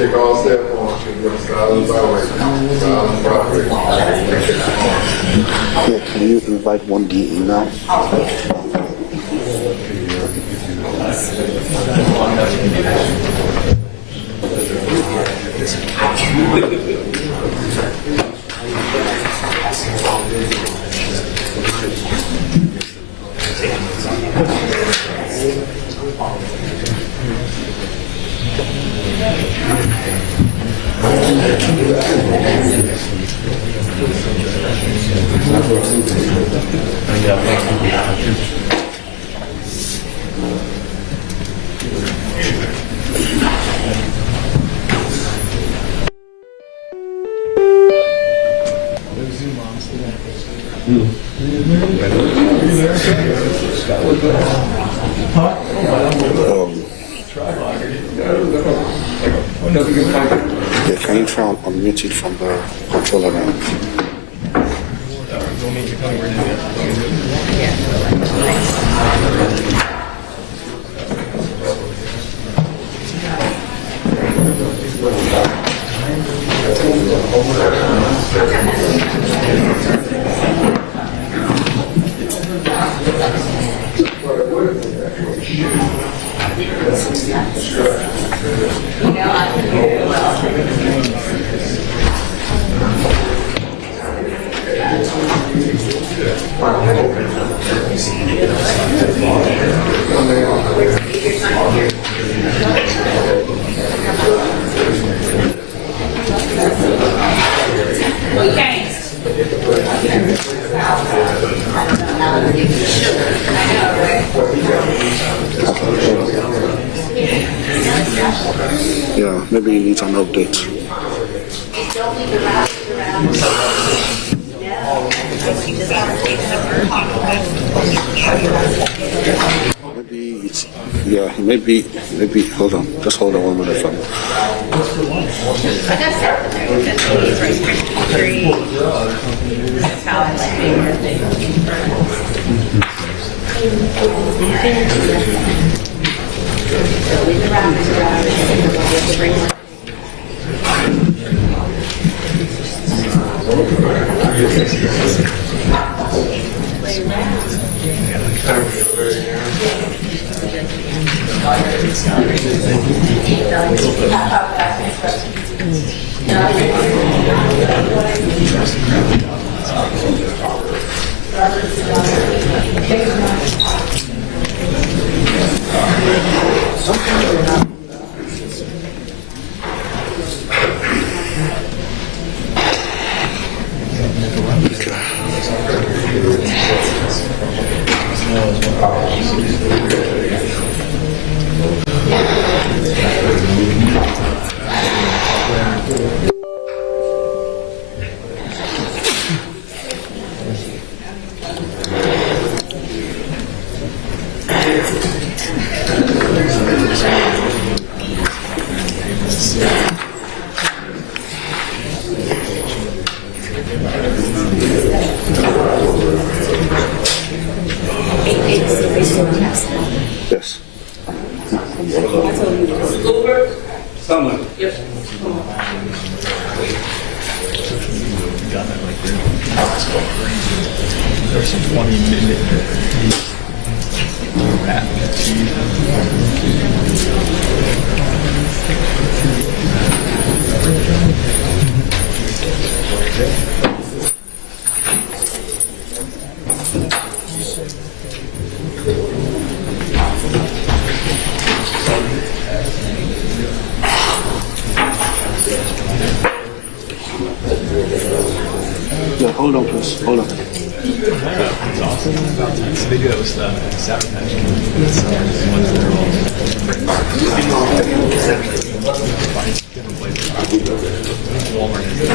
Check all cell phones. Silent byway. Silent property. Yeah, can you invite 1DE now? Yeah, can you try and unmute it from the controller now? Yeah, maybe you need an update. Maybe it's, yeah, maybe, hold on, just hold on 1 minute for me. Yes. Someone. Yes. There's some 20-minute rap. Yeah, hold on, please. Hold on. It's awesome about this video stuff. Sour Patch Kids. Ones that are all Walmart is the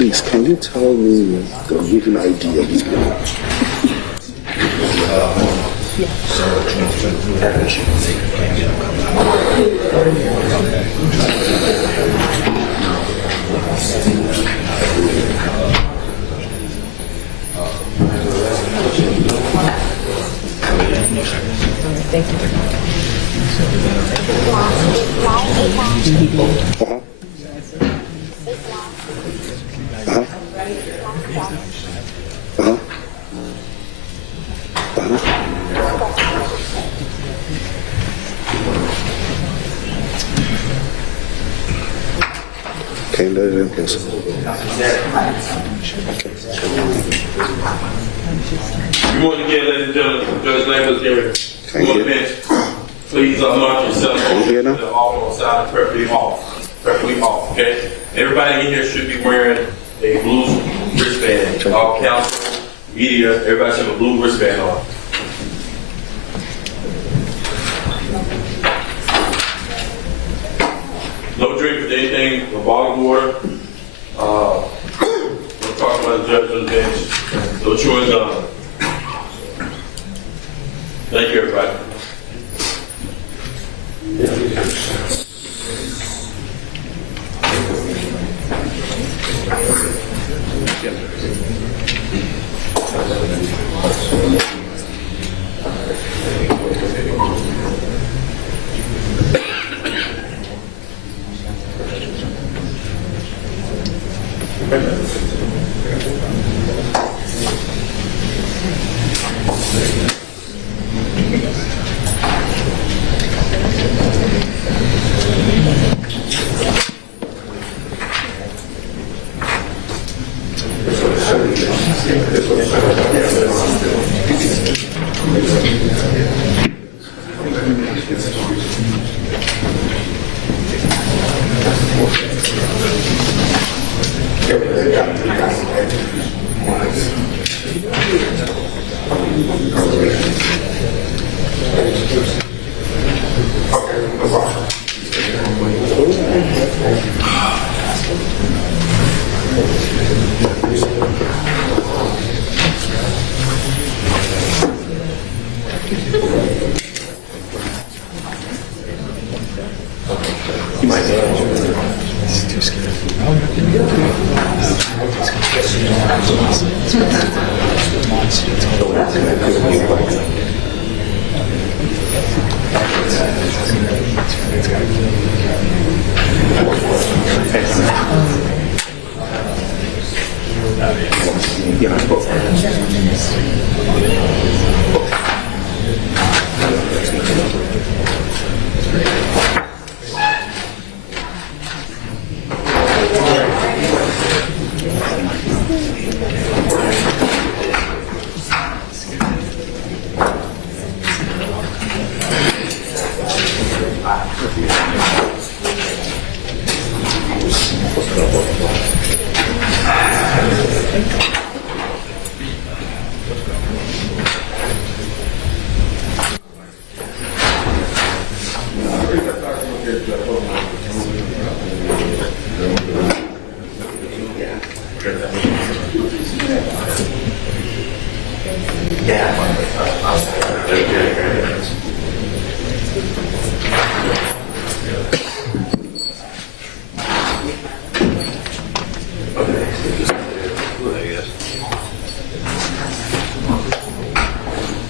Please, can you tell me the written ID of this people? Thank you. Okay, let it in, please. You want to get, ladies and gentlemen, Judge Lambert's here. Can you You want hear? to bench? Please mark yourself Can you hear now? the off on side, preferably off. Preferably off, okay? Everybody in here should be wearing a blue wristband. All council, media, everybody should have a blue wristband on. No drink with anything, no bottled water. We'll talk about the judge on the bench. No chewing gum. Thank you, everybody.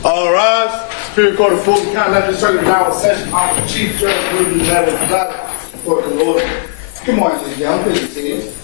All rise. Superior Court of Fulton County Legislative now in session. Honorable Chief Judge Rudy Leonard for the Lord. Good morning, ladies and gentlemen. Please be seated.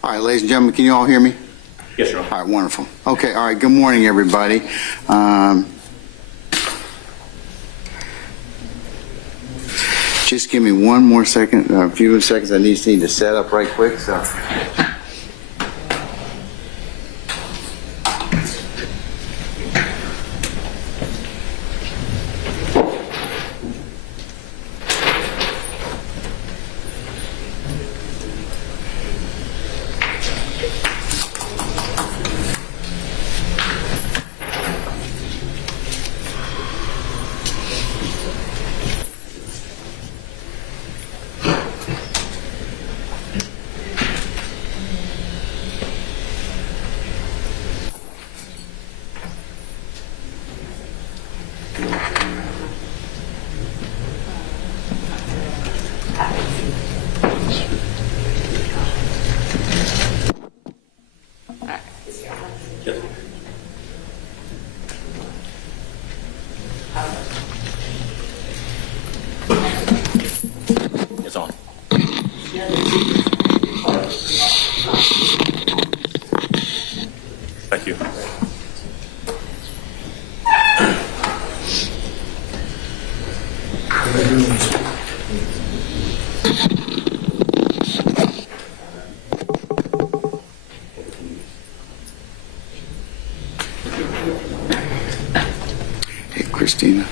All right, ladies and gentlemen, can you all hear me? Yes, Your Honor. All right, wonderful. Okay, all right, good morning, everybody. Just give me one more second, a few seconds. I need to set up right quick. So. It's on. Thank you. Hey, Christina.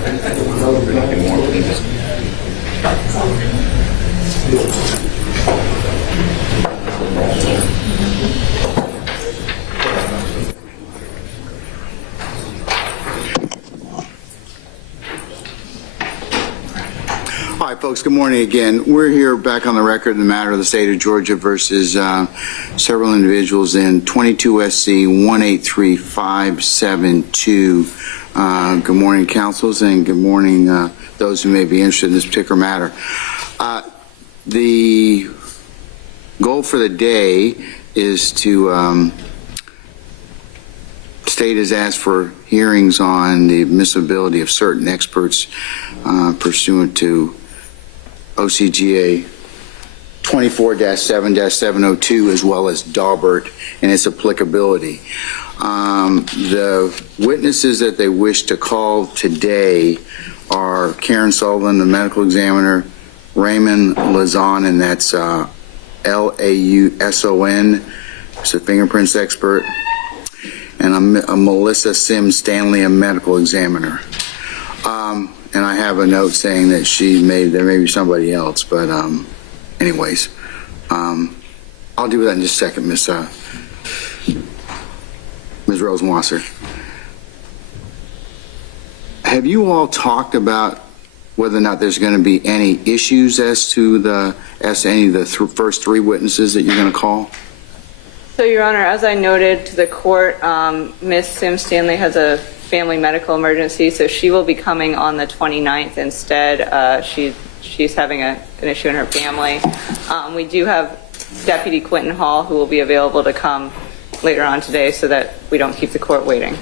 All right, folks, good morning again. We're here back on the record in the matter of the state of Georgia versus several individuals in 22 SC 183572. Good morning, councils, and good morning those who may be interested in this particular matter. The goal for the day is to state has asked for hearings on the admissibility of certain experts pursuant to OCGA 24-7-702 as well as Daubert and its applicability. The witnesses that they wish to call today are Karen Sullivan, the medical examiner, Raymond Lazon, and that's Lauson, who's a fingerprints expert, and a Melissa Sims Stanley, a medical examiner. And I have a note saying that there may be somebody else, but anyways, I'll do that in just a second, Ms. Rosenwasser. Have you all talked about whether or not there's going to be any issues as to any of the first three witnesses that you're going to call? So, Your Honor, as I noted to the court, Ms. Sims Stanley has a family medical emergency, so she will be coming on the 29th instead. She's having an issue in her family. We do have Deputy Quentin Hall, who will be available to come later on today so that we don't keep the court waiting.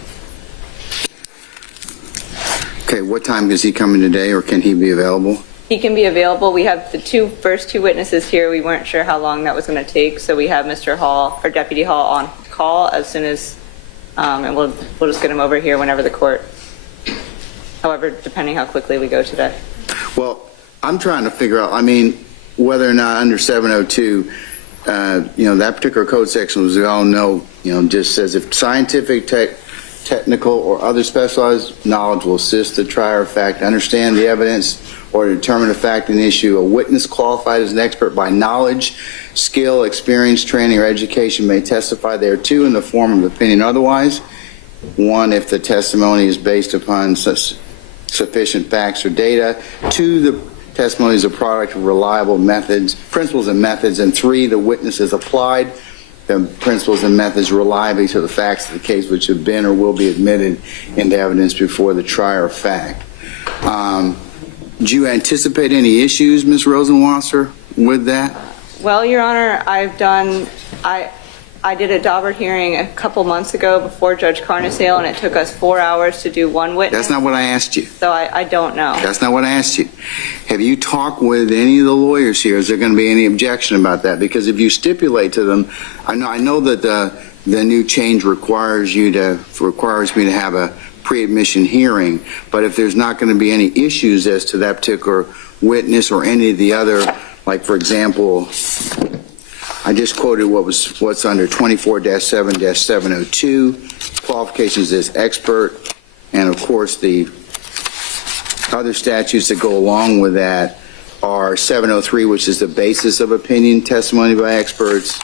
Okay, what time is he coming today, or can he be available? He can be available. We have the first two witnesses here. We weren't sure how long that was going to take, so we have Mr. Hall, or Deputy Hall, on call as soon as, and we'll just get him over here whenever the court, however, depending how quickly we go today. Well, I'm trying to figure out, whether or not under 702, that particular code section, as we all know, just says if scientific, technical, or other specialized knowledge will assist the trier of fact to understand the evidence or to determine a fact and issue, a witness qualified as an expert by knowledge, skill, experience, training, or education may testify thereto in the form of opinion otherwise. One, if the testimony is based upon sufficient facts or data. Two, the testimony is a product of reliable methods, principles and methods. And three, the witness has applied the principles and methods reliably to the facts of the case which have been or will be admitted into evidence before the trier of fact. Do you anticipate any issues, Ms. Rosenwasser, with that? Well, Your Honor, I did a Daubert hearing a couple months ago before Judge Carnesale, and it took us 4 hours to do one witness. That's not what I asked you. So I don't know. That's not what I asked you. Have you talked with any of the lawyers here? Is there going to be any objection about that? Because if you stipulate to them, I know that the new change requires me to have a pre-admission hearing, but if there's not going to be any issues as to that particular witness or any of the other, like for example, I just quoted what's under 24-7-702, qualifications as expert, and of course the other statutes that go along with that are 703, which is the basis of opinion testimony by experts,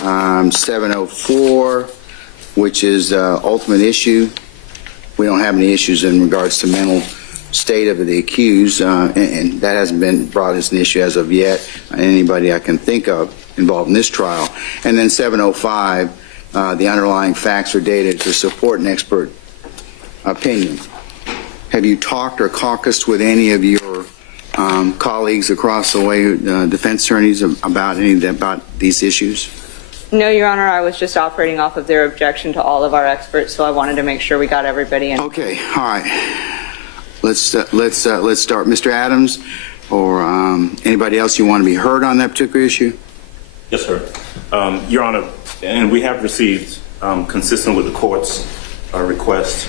704, which is ultimate issue. We don't have any issues in regards to mental state of the accused, and that hasn't been brought as an issue as of yet. Anybody I can think of involved in this trial. And then 705, the underlying facts or data to support an expert opinion. Have you talked or caucused with any of your colleagues across the way, defense attorneys, about these issues? No, Your Honor, I was just operating off of their objection to all of our experts, so I wanted to make sure we got everybody in. Okay, all right. Let's start. Mr. Adams, or anybody else you want to be heard on that particular issue? Yes, sir. Your Honor, and we have received, consistent with the court's request,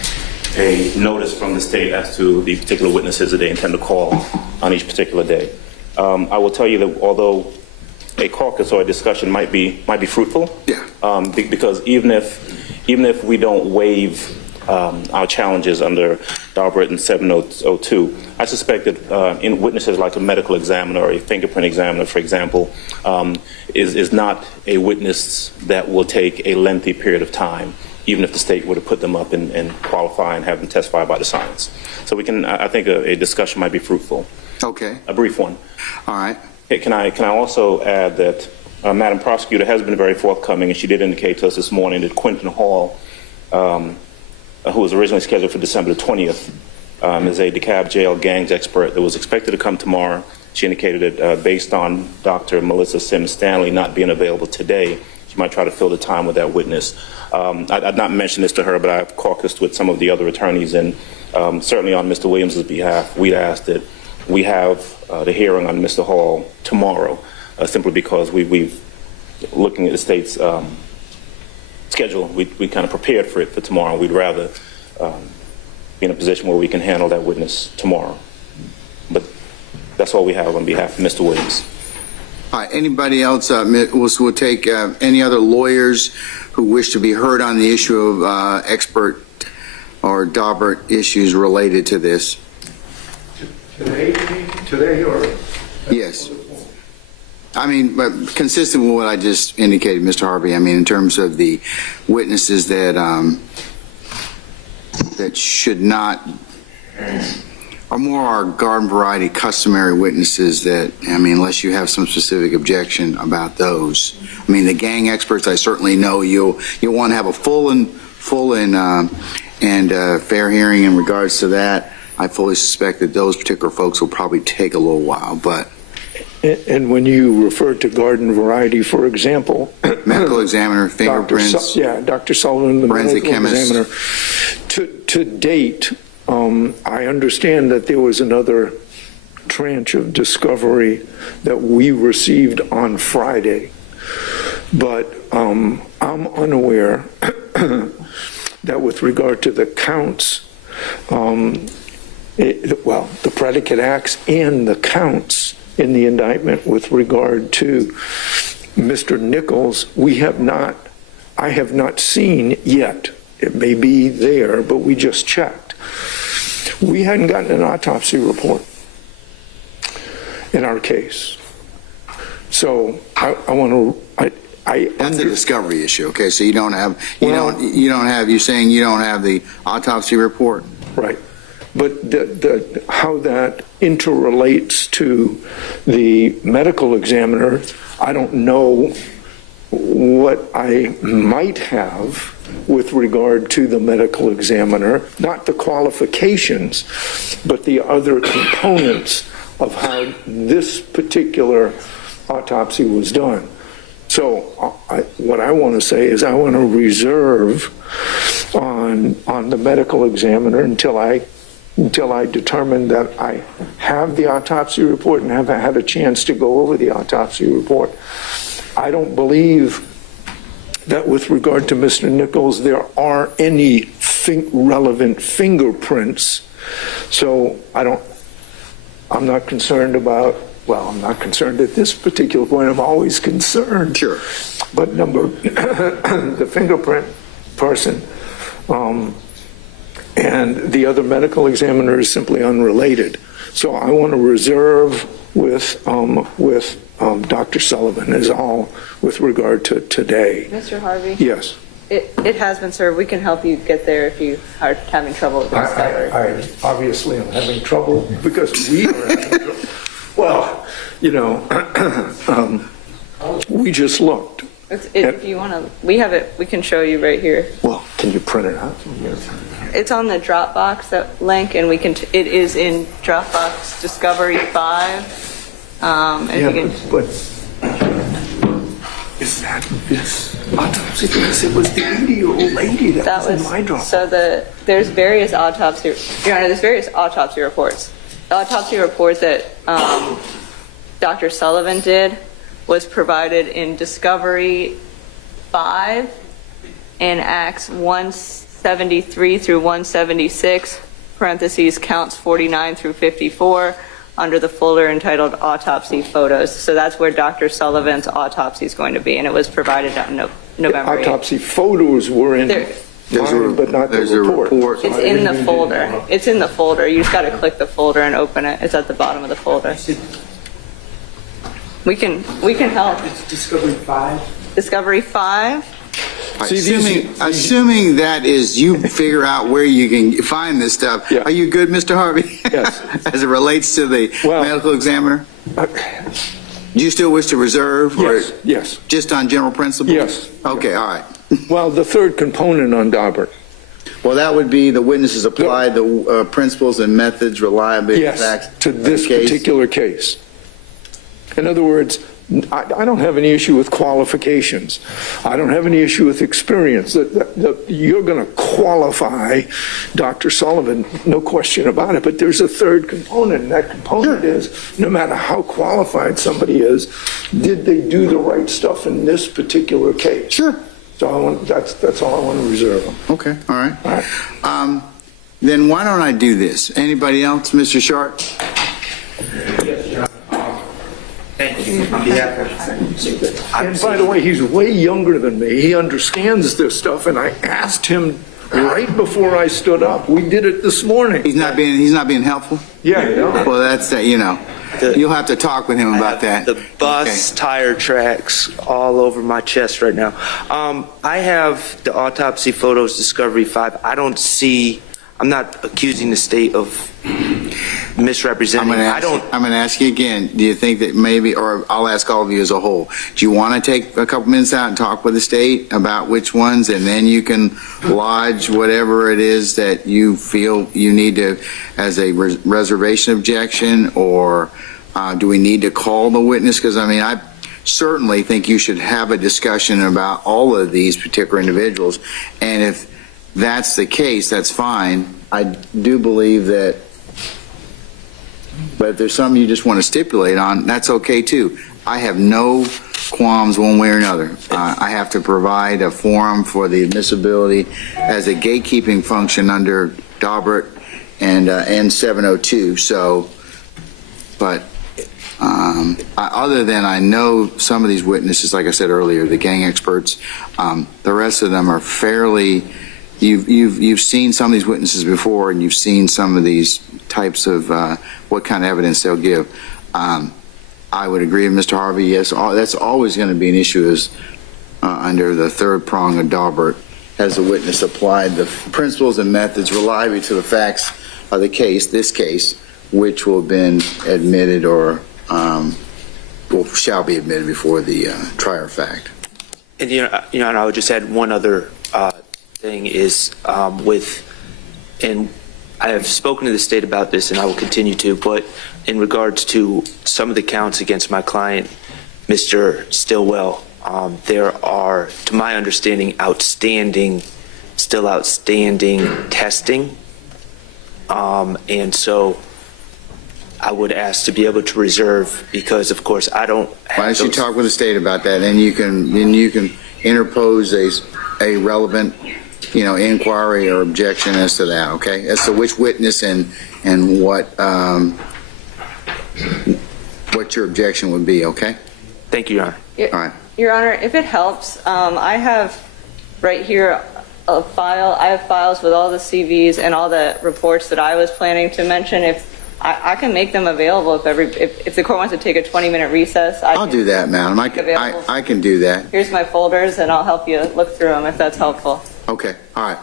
a notice from the state as to the particular witnesses that they intend to call on each particular day. I will tell you that although a caucus or a discussion might be fruitful, yeah. Because even if we don't waive our challenges under Daubert and 702. I suspect that in witnesses like a medical examiner or a fingerprint examiner, for example, is not a witness that will take a lengthy period of time, even if the state were to put them up and qualify and have them testify about the science. So we can, I think a discussion might be fruitful. Okay. A brief one. All right. Can I also add that Madam Prosecutor has been very forthcoming, and she did indicate to us this morning that Quentin Hall, who was originally scheduled for December the 20th, is a DeKalb jail gangs expert that was expected to come tomorrow. She indicated that based on Dr. Melissa Sims Stanley not being available today, she might try to fill the time with that witness. I'd not mentioned this to her, but I've caucused with some of the other attorneys, and certainly on Mr. Williams' behalf, we'd asked that we have the hearing on Mr. Hall tomorrow, simply because we've looking at the state's schedule, we kind of prepared for it for tomorrow. We'd rather be in a position where we can handle that witness tomorrow. But that's all we have on behalf of Mr. Williams. All right. Anybody else? We'll take any other lawyers who wish to be heard on the issue of expert or Daubert issues related to this. Today or? Yes. I mean, but consistent with what I just indicated, Mr. Harvey, I mean, in terms of the witnesses that that should not, are more our garden variety customary witnesses that, I mean, unless you have some specific objection about those. I mean, the gang experts, I certainly know you'll want to have a full and fair hearing in regards to that. I fully suspect that those particular folks will probably take a little while, but. And when you refer to garden variety, for example, medical examiner, fingerprints. Dr. Sullivan, the forensic medical chemist. Examiner. To date, I understand that there was another tranche of discovery that we received on Friday, but I'm unaware that with regard to the counts, the predicate acts and the counts in the indictment with regard to Mr. Nichols, I have not seen yet. It may be there, but we just checked. We hadn't gotten an autopsy report in our case. So I want to, That's a discovery issue, okay? So you don't have, you're saying you don't have the autopsy report? Right. But how that interrelates to the medical examiner, I don't know what I might have with regard to the medical examiner, not the qualifications, but the other components of how this particular autopsy was done. So what I want to say is I want to reserve on the medical examiner until I determine that I have the autopsy report and have had a chance to go over the autopsy report. I don't believe that with regard to Mr. Nichols, there are any relevant fingerprints. So I'm not concerned about, I'm not concerned at this particular point. I'm always concerned. Sure. But the fingerprint person, and the other medical examiner is simply unrelated. So I want to reserve with Dr. Sullivan is all with regard to today. Mr. Harvey? Yes. It has been served. We can help you get there if you are having trouble with this. I obviously am having trouble because we are having trouble. Well, we just looked. If you want to, we have it. We can show you right here. Well, can you print it out? It's on the Dropbox, that link, and we can. It is in Dropbox Discovery 5. But is that this autopsy? Because it was the 80-year-old lady that was in my Dropbox. So there's various autopsy. Your Honor, there's various autopsy reports. The autopsy report that Dr. Sullivan did was provided in Discovery 5 in Acts 173 through 176, parentheses, counts 49 through 54, under the folder entitled Autopsy Photos. So that's where Dr. Sullivan's autopsy is going to be, and it was provided on November 8th. Autopsy photos were in. mine, but not the There's a report. It's in the folder. It's in the folder. You just got to click the folder and open it. It's at the bottom of the folder. We can help. It's Discovery 5. Discovery 5. Assuming that is you figure out where you can find this stuff. Yeah. Are you good, Mr. Harvey? Yes. As it relates to the Well, medical examiner? Do you still wish to reserve? Yes, or yes. just on general principles? Yes. Okay, all right. Well, the third component on Daubert. Well, that would be the witnesses applied the principles and methods, reliability, Yes, facts. to this case. particular case. In other words, I don't have any issue with qualifications. I don't have any issue with experience. You're going to qualify Dr. Sullivan, no question about it, but there's a third component, and that component is no matter how qualified somebody is, did they do the right stuff in this particular case? Sure. So that's all I want to reserve them. Okay, all right. Then why don't I do this? Anybody else? Mr. Sharp? Thank you. On behalf of And by the way, he's way younger than me. He understands this stuff, and I asked him right before I stood up. We did it this morning. He's not being helpful? Yeah. Well, that's, you'll have to talk with him about that. the bus tire tracks all over my chest right now. I have the autopsy photos, Discovery 5. I'm not accusing the state of misrepresenting. I'm going to ask you again. Do you think that maybe, or I'll ask all of you as a whole, do you want to take a couple minutes out and talk with the state about which ones, and then you can lodge whatever it is that you feel you need to as a reservation objection, or do we need to call the witness? Because I certainly think you should have a discussion about all of these particular individuals, and if that's the case, that's fine. I do believe that, but if there's something you just want to stipulate on, that's okay too. I have no qualms one way or another. I have to provide a forum for the admissibility as a gatekeeping function under Daubert and 702. So, but other than I know some of these witnesses, like I said earlier, the gang experts, the rest of them are fairly. You've seen some of these witnesses before, and you've seen some of these types of what kind of evidence they'll give. I would agree with Mr. Harvey. Yes, that's always going to be an issue is under the third prong of Daubert, has the witness applied the principles and methods reliably to the facts of the case, this case, which will have been admitted or shall be admitted before the trier fact. And and I would just add one other thing is and I have spoken to the state about this, and I will continue to, but in regards to some of the counts against my client, Mr. Stillwell, there are, to my understanding, still outstanding testing, and so I would ask to be able to reserve, because of course I don't have Why don't you talk with the state about that, and you can interpose a relevant inquiry or objection as to that, okay? As to which witness and what your objection would be, okay? Thank you, Your Honor. All right. Your Honor, if it helps, I have right here a file. I have files with all the CVs and all the reports that I was planning to mention. If I can make them available if the court wants to take a 20-minute recess. I'll do that, madam. I can do that. Here's my folders, and I'll help you look through them if that's helpful. Okay, all right.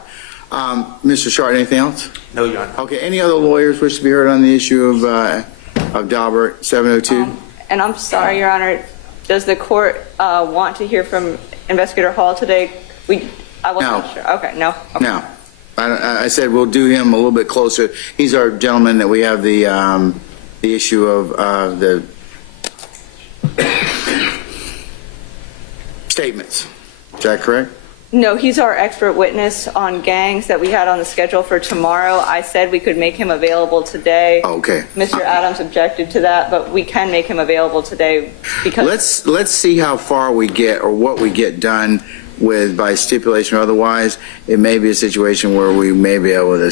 Mr. Shard, anything else? No, Your Honor. Okay, any other lawyers wish to be heard on the issue of Daubert 702? And I'm sorry, Your Honor, does the court want to hear from Investigator Hall today? I wasn't sure. Okay, no? Okay. No. I said we'll do him a little bit closer. He's our gentleman that we have the issue of the statements. Is that correct? No, he's our expert witness on gangs that we had on the schedule for tomorrow. I said we could make him available today. Oh, okay. Mr. Adams objected to that, but we can make him available today because... Let's see how far we get or what we get done with by stipulation or otherwise. It may be a situation where we may be able to,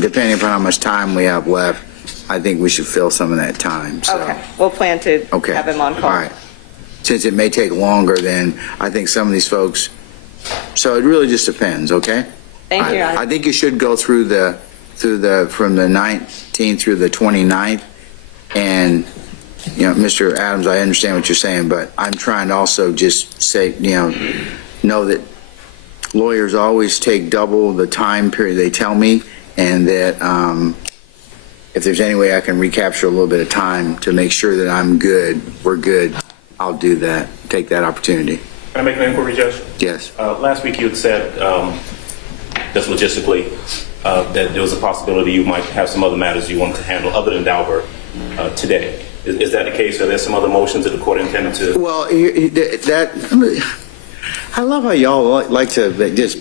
depending upon how much time we have left, I think we should fill some of that time. So. Okay, we'll plan to have him on call. All right. Since it may take longer than I think some of these folks, so it really just depends, okay? Thank you, Your Honor. I think you should go through from the 19th through the 29th. And, Mr. Adams, I understand what you're saying, but I'm trying to also just say, know that lawyers always take double the time period they tell me, and that if there's any way I can recapture a little bit of time to make sure that we're good, I'll do that, take that opportunity. Can I make an inquiry, Judge? Yes. Last week you had said, just logistically, that there was a possibility you might have some other matters you wanted to handle other than Daubert today. Is that the case? Are there some other motions that the court intended to? Well, I love how y'all like to just,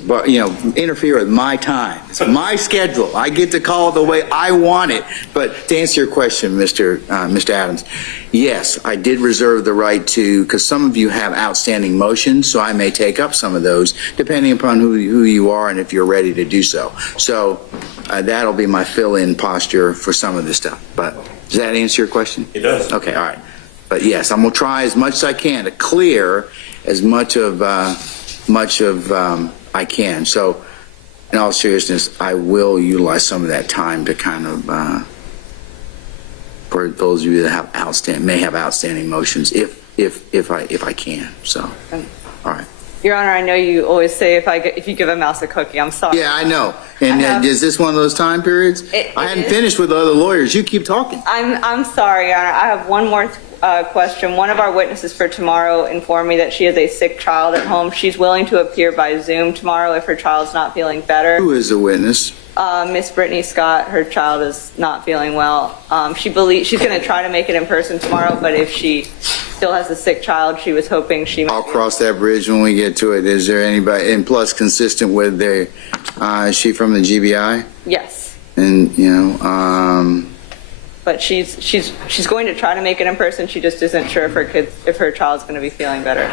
interfere with my time. It's my schedule. I get to call it the way I want it. But to answer your question, Mr. Adams, yes, I did reserve the right to, because some of you have outstanding motions, so I may take up some of those, depending upon who you are and if you're ready to do so. So that'll be my fill-in posture for some of this stuff. But does that answer your question? It does. Okay, all right. But yes, I'm going to try as much as I can to clear as much of I can. So, in all seriousness, I will utilize some of that time to kind of, for those of you that have outstanding motions, if I can. So, all right. Your Honor, I know you always say if you give a mouse a cookie, I'm sorry. Yeah, I know. And is this one of those time periods? I hadn't finished with the other lawyers. You keep talking. I'm sorry, Your Honor. I have one more question. One of our witnesses for tomorrow informed me that she has a sick child at home. She's willing to appear by Zoom tomorrow if her child's not feeling better. Who is the witness? Miss Brittany Scott. Her child is not feeling well. She believes she's going to try to make it in person tomorrow, but if she still has a sick child, she was hoping she might. I'll cross that bridge when we get to it. Is there anybody, and plus consistent with is she from the GBI? Yes. And, But she's going to try to make it in person. She just isn't sure if her child's going to be feeling better.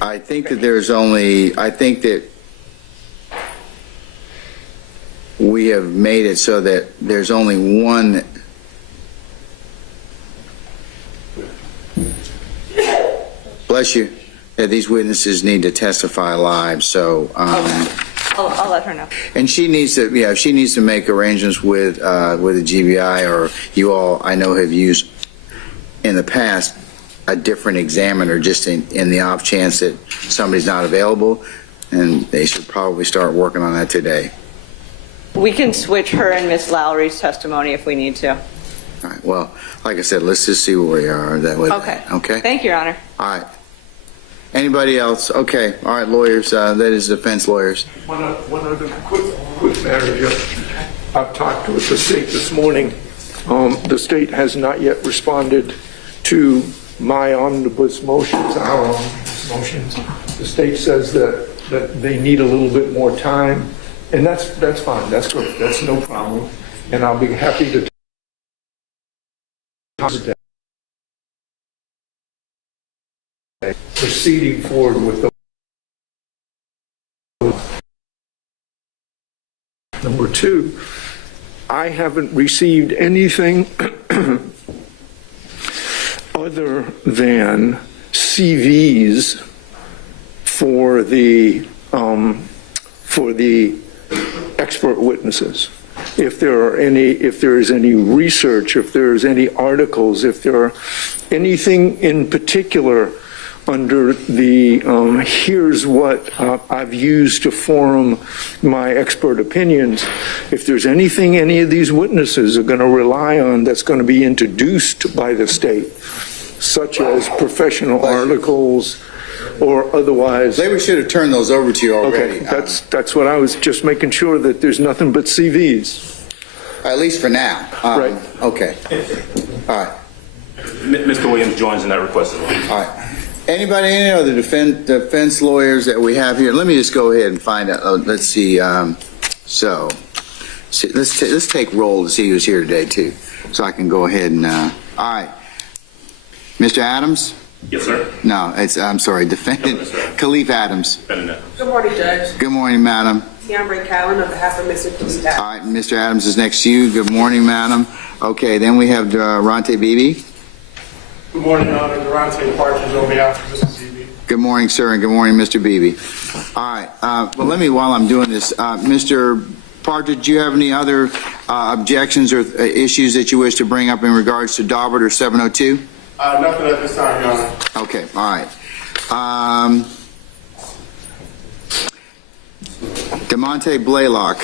I think that we have made it so that there's only one. Bless you. That these witnesses need to testify live. So, I'll let her know. and she needs to make arrangements with the GBI, or you all I know have used in the past a different examiner just in the off chance that somebody's not available, and they should probably start working on that today. We can switch her and Miss Lowry's testimony if we need to. All right. Well, like I said, let's just see where we are that way. Okay. Okay. Thank you, Your Honor. All right. Anybody else? Okay. All right, lawyers. That is defense lawyers. One other quick matter, Judge. I've talked with the state this morning. The state has not yet responded to my omnibus motions, our omnibus motions. The state says that they need a little bit more time, and that's fine. That's good. That's no problem. And I'll be happy to talk about proceeding forward with those. Number two, I haven't received anything other than CVs for the expert witnesses. If there is any research, if there is any articles, if there are anything in particular under the here's what I've used to form my expert opinions, if there's anything any of these witnesses are going to rely on that's going to be introduced by the state, such as professional articles or otherwise. Maybe we should have turned those over to you already. Okay, that's what I was just making sure, that there's nothing but CVs. At least for now. Right. Okay. All right. Mr. Williams joins in that request as well. All right. Any other defense lawyers that we have here? Let me just go ahead and find out. Let's see. Let's take roll to see who's here today too, so I can go ahead and. All right, Mr. Adams. Yes, sir. No, I'm sorry, defendant Khalif Adams. Defendant. Good morning, Judge. Good morning, madam. Cameron Cowan on behalf of Mr. Khalif Adams. All right, Mr. Adams is next to you. Good morning, madam. Okay, then we have Ronte Beebe. Good morning, Your Honor. Durante Partridge on behalf of Mr. Beebe. Good morning, sir, and good morning, Mr. Beebe. All right, well, let me, while I'm doing this, Mr. Partridge, do you have any other objections or issues that you wish to bring up in regards to Daubert or 702? Nothing at this time, Your Honor. Okay, all right. DeMonte Blaylock.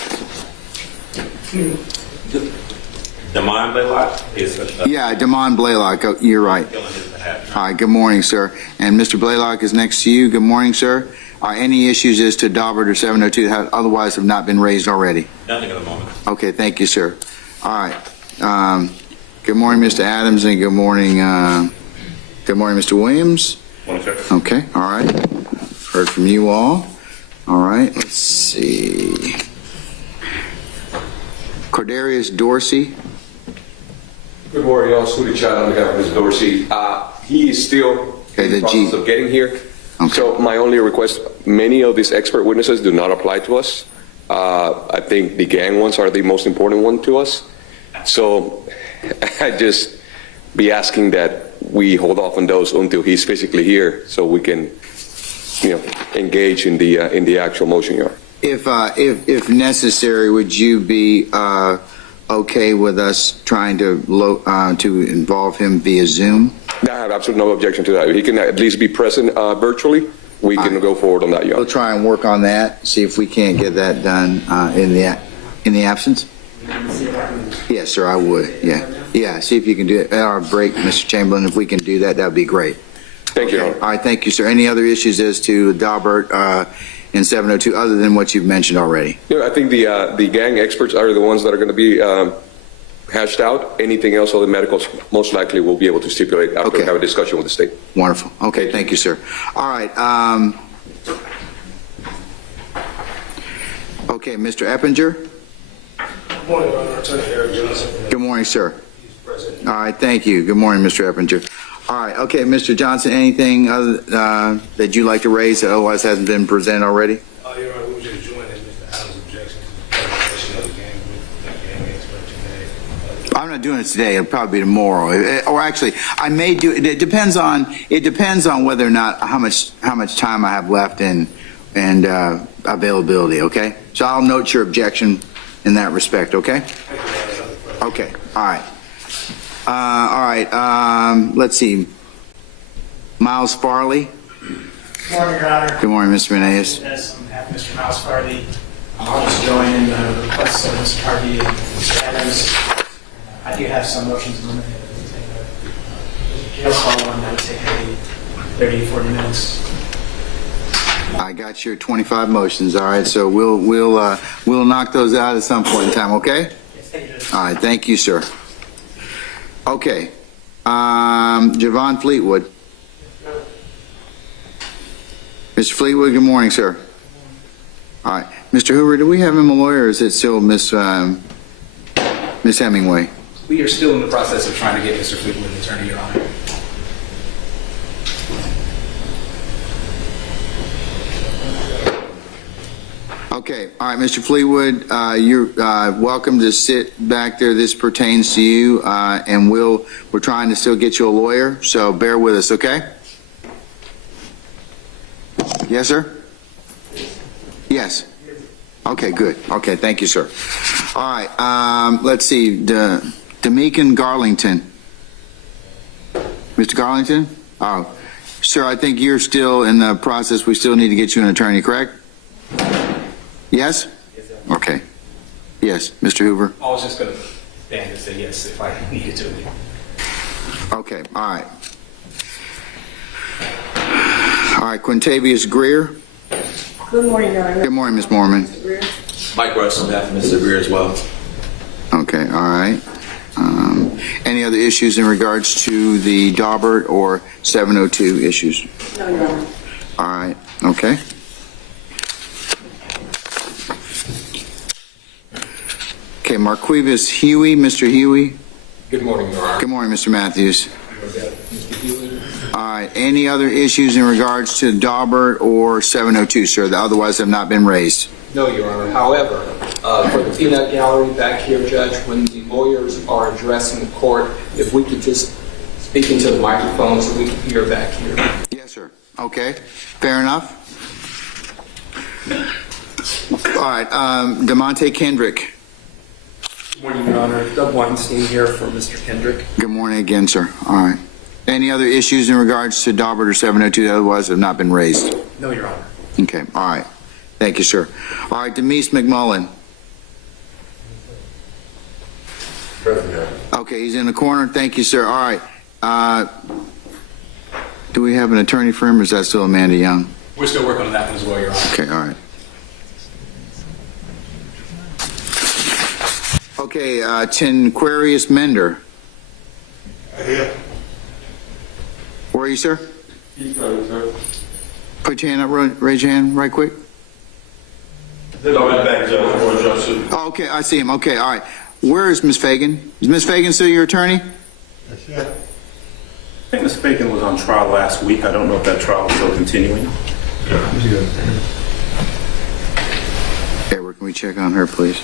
Demond Blaylock is Yeah, Demond Blaylock, oh, you're right. killing his behalf. All right, good morning, sir. And Mr. Blaylock is next to you. Good morning, sir. Any issues as to Daubert or 702 that otherwise have not been raised already? Nothing at the moment. Okay, thank you, sir. All right. Good morning, Mr. Adams, and good morning, Mr. Williams. Morning, sir. Okay, all right. Heard from you all. All right, let's see. Cordarius Dorsey. Good morning, y'all. Sweetie Child on behalf of Ms. Dorsey. He is still in the process of getting here. Okay. So my only request, many of these expert witnesses do not apply to us. I think the gang ones are the most important one to us. So I just be asking that we hold off on those until he's physically here so we can, engage in the actual motion yard. If necessary, would you be okay with us trying to involve him via Zoom? I have absolutely no objection to that. He can at least be present virtually. We can go forward on that We'll yard. try and work on that, see if we can't get that done in the absence. Yes, sir, I would. Yeah, see if you can do it at our break, Mr. Chamberlain. If we can do that, that'd be great. Thank you, Your All Honor. right, thank you, sir. Any other issues as to Daubert and 702 other than what you've mentioned already? I think the gang experts are the ones that are going to be hashed out. Anything else, other medicals, most likely we'll be able to stipulate after we have a discussion with the state. Wonderful. Okay, thank you, sir. All right. Okay, Mr. Eppinger. Good morning, Your Honor. Attorney Eric Johnson. Good morning, sir. He's present. All right, thank you. Good morning, Mr. Eppinger. All right, okay, Mr. Johnson, anything other that you'd like to raise that otherwise hasn't been presented already? Your Honor, we were just joining Mr. Adams' objection to the presentation of the gang with the gang expert today. I'm not doing it today. It'll probably be tomorrow. Or actually, I may do it. It depends on whether or not how much time I have left and availability. Okay, so I'll note your objection in that respect. Okay. Okay. All right. All right. Let's see. Miles Farley. Good morning, Your Honor. Good morning, Mr. Meneas. Yes, on behalf of Mr. Miles Farley, I'll just join in the requests of Mr. Harvey and Mr. Adams. I do have some motions in limit that would take a call one that would take maybe 30, 40 minutes. I got your 25 motions. All right, so we'll knock those out at some point in time. Okay. Yes, thank you, Judge. All right, thank you, sir. Okay, Javon Fleetwood. Mr. Fleetwood, good morning, sir. All right, Mr. Hoover, do we have him a lawyer, or is it still Miss Hemingway? We are still in the process of trying to get Mr. Fleetwood an attorney, Your Honor. Okay, all right, Mr. Fleetwood, you're welcome to sit back there. This pertains to you, and we're trying to still get you a lawyer, so bear with us, okay? Yes, sir? Yes. Okay, good. Okay, thank you, sir. All right, let's see, Demecan Garlington. Mr. Garlington? Oh, sir, I think you're still in the process. We still need to get you an attorney, correct? Yes? Yes, sir. Okay. Yes, Mr. Hoover? I was just going to stand and say yes if I needed to. Okay, all right. All right, Quintavious Greer. Good morning, Your Honor. Good morning, Ms. Mormon. Mike Russ on behalf of Mr. Greer as well. Okay, all right. Any other issues in regards to the Daubert or 702 issues? No, Your Honor. All right, okay. Okay, Marquivas Huey, Mr. Huey. Good morning, Your Honor. Good morning, Mr. Matthews. All right, any other issues in regards to Daubert or 702, sir, that otherwise have not been raised? No, Your Honor. However, for the peanut gallery back here, Judge, when the lawyers are addressing the court, if we could just speak into the microphone so we can hear back here. Yes, sir. Okay, fair enough. All right, DeMonte Kendrick. Good morning, Your Honor. Doug Weinstein here for Mr. Kendrick. Good morning again, sir. All right. Any other issues in regards to Daubert or 702 that otherwise have not been raised? No, Your Honor. Okay, all right. Thank you, sir. All right, Demise McMullen. President. Okay, he's in the corner. Thank you, sir. All right. Do we have an attorney for him, or is that still Amanda Young? We're still working on that one as well, Your Honor. Okay, all right. Okay, Tinquarius Mender. Here. Where are you, sir? He's coming, sir. Put your hand up, raise your hand right quick. No, in the back, Judge. Or Judge Sue. Oh, okay, I see him. Okay, all right. Where is Ms. Fagan? Is Ms. Fagan still your attorney? I think Ms. Fagan was on trial last week. I don't know if that trial is still continuing. Okay, where can we check on her, please?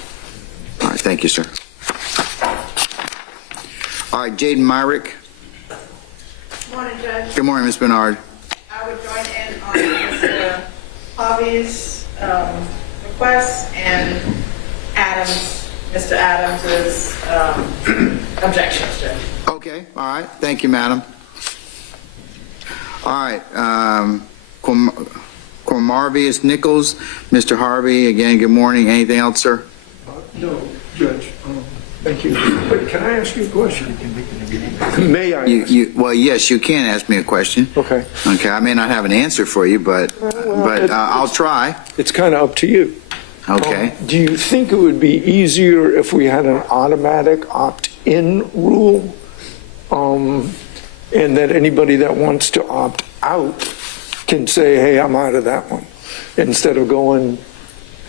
All right, thank you, sir. All right, Jaden Myrick. Morning, Judge. Good morning, Ms. Bernard. I would join in on Mr. Hobby's request and Mr. Adams's objections, Judge. Okay, all right. Thank you, madam. All right, Cormarvius Nichols. Mr. Harvey, again, good morning. Anything else, sir? No, Judge, thank you. But can I ask you a question? May I? Well, yes, you can ask me a question. Okay. Okay, I may not have an answer for you, but I'll try. It's kind of up to you. Okay. Do you think it would be easier if we had an automatic opt-in rule? And that anybody that wants to opt out can say, hey, I'm out of that one, instead of going,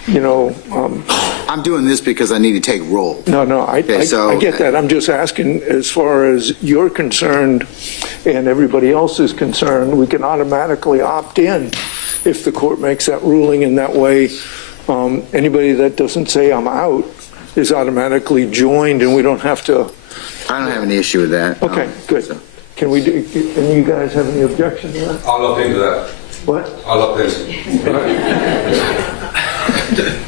I'm doing this because I need to take roll. No, I get that. I'm just asking, as far as you're concerned and everybody else is concerned, we can automatically opt in if the court makes that ruling, and that way anybody that doesn't say I'm out is automatically joined, and we don't have to. I don't have any issue with that. Okay, good. So. Can you guys have any objection to that? I'll look into that. What? I'll look into it.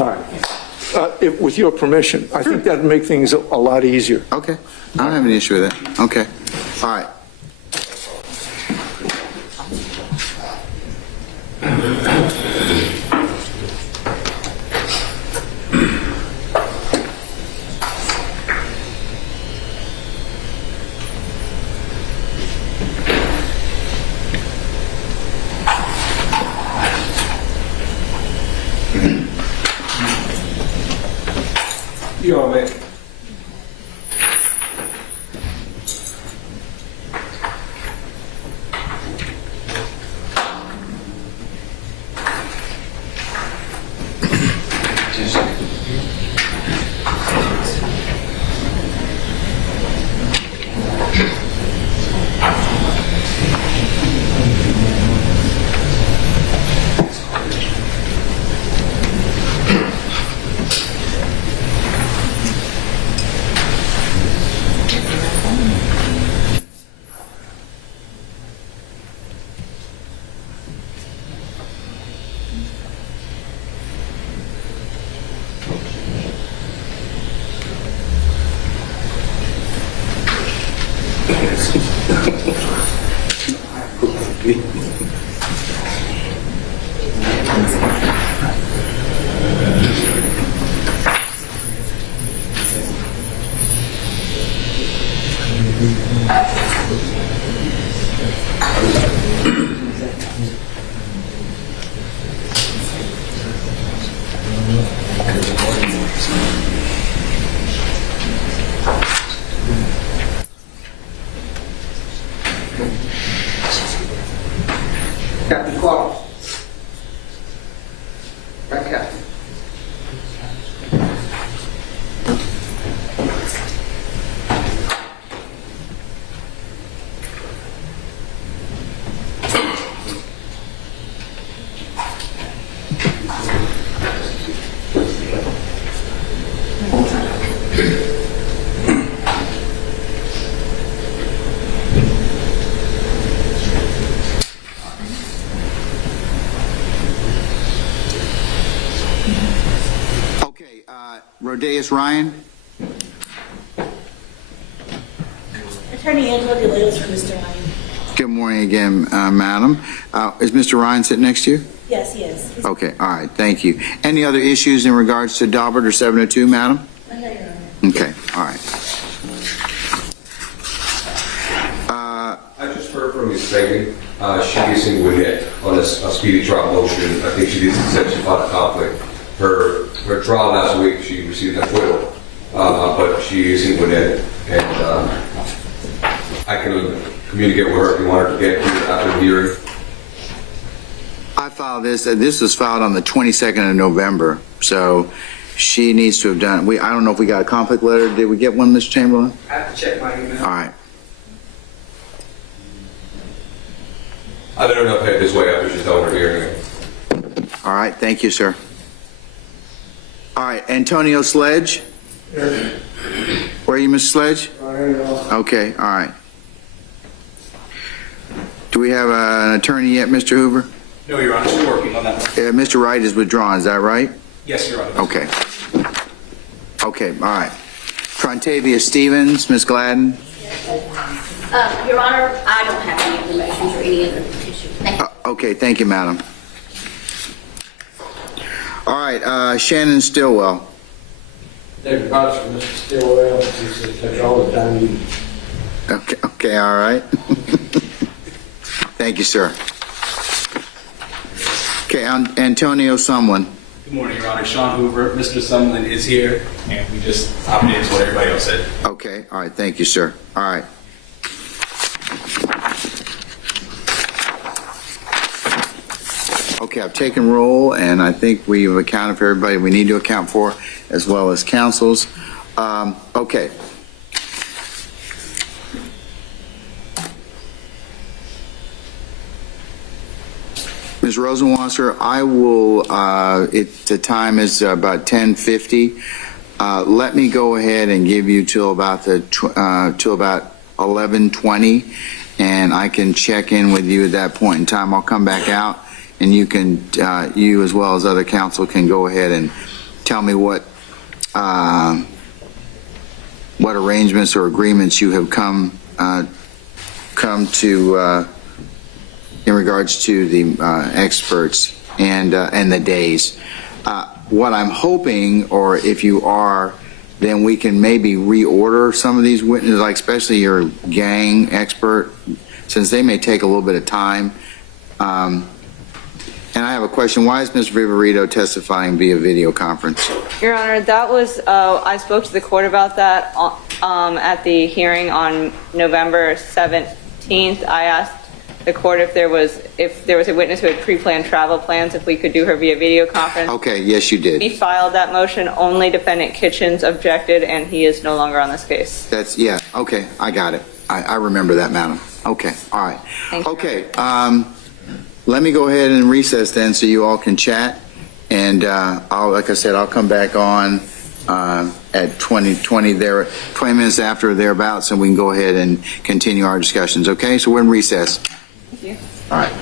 All right. With your permission, I think that'd make things a lot easier. Okay. I don't have any issue with that. Okay. All right. You all, man. Rodeus Ryan? Attorney Angela DeLeos for Mr. Ryan. Good morning again, madam. Is Mr. Ryan sitting next to you? Yes, he is. Okay, all right, thank you. Any other issues in regards to Daubert or 702, madam? No, Your Honor. Okay, all right. I just heard from Ms. Fagan. She is in Gwinnett on a speedy trial motion. I think she did said she filed a conflict. Her trial last week, she received an acquittal, but she is in Gwinnett, and I can communicate with her if you want her to get here after the hearing. I filed this, this was filed on the 22nd of November, so she needs to have done, I don't know if we got a conflict letter. Did we get one, Mr. Chamberlain? I have to check my email. All right. I let her know head this way after she's done with her hearing. All right, thank you, sir. All right, Antonio Sledge? Yes. Where are you, Mr. Sledge? Right. Okay, all right. Do we have an attorney yet, Mr. Hoover? No, Your Honor, still working on that one. Mr. Wright is withdrawn, is that right? Yes, Your Honor. Okay. Okay, all right. Trontavia Stevens, Ms. Gladden? Your Honor, I don't have any of the motions or any other petitions. Thank you. Okay, thank you, madam. All right, Shannon Stillwell. David Potts for Mr. Stillwell. He said take all the time you need. Okay, all right. Thank you, sir. Okay, Antonio Sumlin. Good morning, Your Honor. Sean Hoover, Mr. Sumlin is here, and we just opted into what everybody else said. Okay, all right, thank you, sir. All right. Okay, I've taken roll, and I think we've accounted for everybody we need to account for, as well as councils. Okay. Ms. Rosenwasser, I will, the time is about 10:50. Let me go ahead and give you till about 11:20, and I can check in with you at that point in time. I'll come back out, and you can, you as well as other council can go ahead and tell me what arrangements or agreements you have come to in regards to the experts and the days. What I'm hoping, or if you are, then we can maybe reorder some of these witnesses, like especially your gang expert, since they may take a little bit of time. And I have a question. Why is Mr. Viverito testifying via video conference? Your Honor, that was, I spoke to the court about that at the hearing on November 17th. I asked the court if there was a witness who had pre-planned travel plans, if we could do her via video conference. Okay, yes, you did. We filed that motion. Only defendant Kitchens objected, and he is no longer on this case. That's, yeah, okay, I got it. I remember that, madam. Okay, all right. Thank you. Okay, let me go ahead and recess then so you all can chat. And like I said, I'll come back on at 20 minutes after or thereabouts, and we can go ahead and continue our discussions, okay? So we're in recess. Thank you. All right.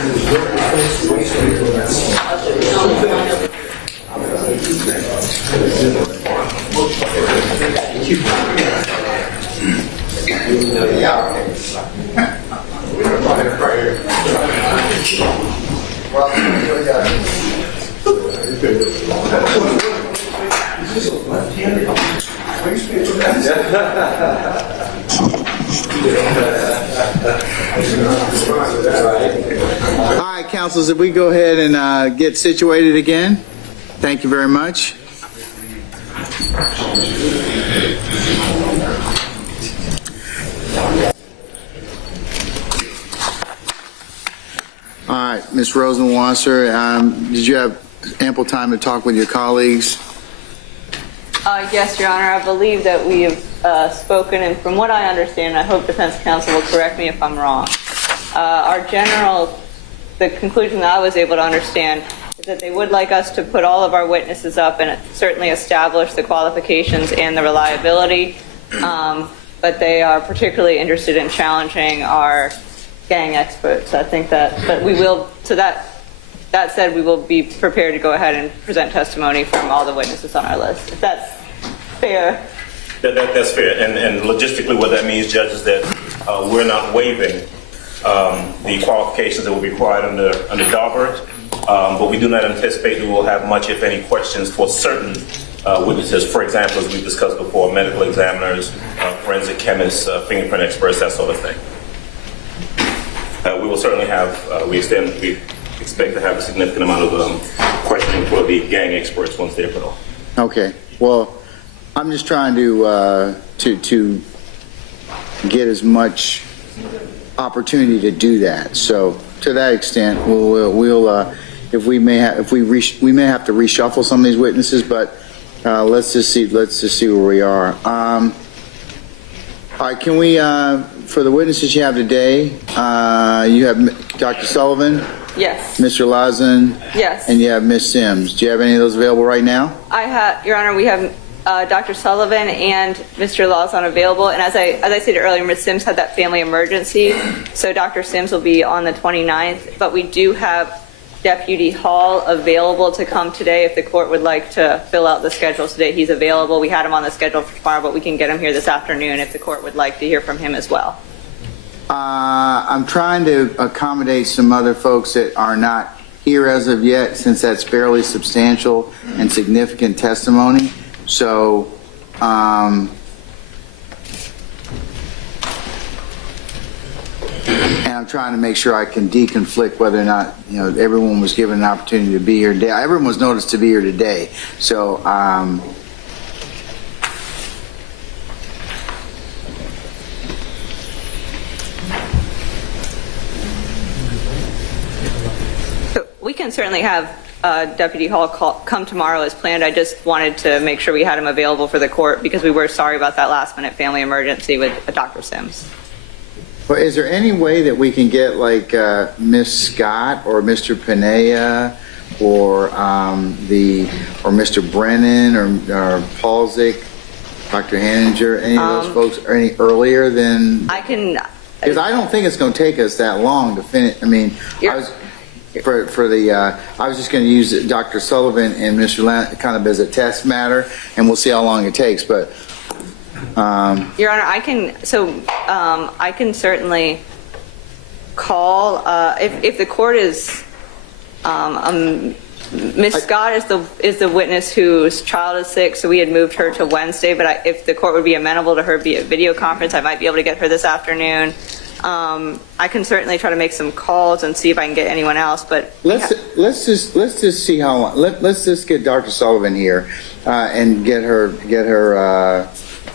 All right, councils, if we go ahead and get situated again. Thank you very much. All right, Ms. Rosenwasser, did you have ample time to talk with your colleagues? Yes, Your Honor. I believe that we have spoken, and from what I understand, I hope defense counsel will correct me if I'm wrong. The conclusion that I was able to understand is that they would like us to put all of our witnesses up and certainly establish the qualifications and the reliability, but they are particularly interested in challenging our gang experts. I think that, but we will, so that said, we will be prepared to go ahead and present testimony from all the witnesses on our list. If that's fair. That's fair. And logistically, what that means, Judge, is that we're not waiving the qualifications that will be required under Daubert, but we do not anticipate that we will have much, if any, questions for certain witnesses. For example, as we've discussed before, medical examiners, forensic chemists, fingerprint experts, that sort of thing. We will certainly have, we expect to have a significant amount of questioning for the gang experts once they're put on. Okay. Well, I'm just trying to get as much opportunity to do that. So to that extent, we'll if we may have to reshuffle some of these witnesses, but let's just see where we are. All right, can we for the witnesses you have today, you have Dr. Sullivan? Yes. Mr. Lazen? Yes. And you have Ms. Sims. Do you have any of those available right now? I have, Your Honor, we have Dr. Sullivan and Mr. Lazen available, and as I stated earlier, Ms. Sims had that family emergency, so Dr. Sims will be on the 29th, but we do have Deputy Hall available to come today if the court would like to fill out the schedule today. He's available. We had him on the schedule for tomorrow, but we can get him here this afternoon if the court would like to hear from him as well. I'm trying to accommodate some other folks that are not here as of yet, since that's fairly substantial and significant testimony. So, and I'm trying to make sure I can deconflict whether or not, everyone was given an opportunity to be here today. Everyone was noticed to be here today. So, we can certainly have Deputy Hall come tomorrow as planned. I just wanted to make sure we had him available for the court because we were sorry about that last minute family emergency with Dr. Sims. Well, is there any way that we can get like Miss Scott or Mr. Pinea or Mr. Brennan or Paulzik, Dr. Hanninger, any of those folks, or any earlier than? I can. Because I don't think it's going to take us that long to finish. I mean, I was just going to use Dr. Sullivan and Mr. Land kind of as a test matter, and we'll see how long it takes. But Your Honor, I can certainly call if the court is. Miss Scott is the witness whose child is sick, so we had moved her to Wednesday. But if the court would be amenable to her via video conference, I might be able to get her this afternoon. I can certainly try to make some calls and see if I can get anyone else. But let's just see how long. Let's just get Dr. Sullivan here and get her.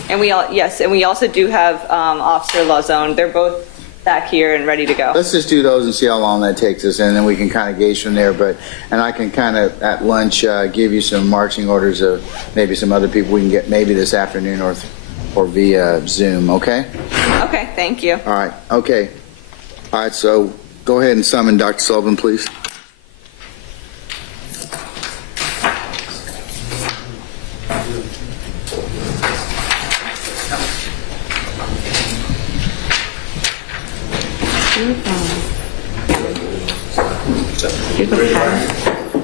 And we also do have Officer Lazen. They're both back here and ready to go. Let's just do those and see how long that takes us, and then we can kind of gauge from there. And I can kind of at lunch give you some marching orders of maybe some other people we can get maybe this afternoon or via Zoom. Okay. Okay. Thank you. All right. Okay. All right. So go ahead and summon Dr. Sullivan, please. You can have. You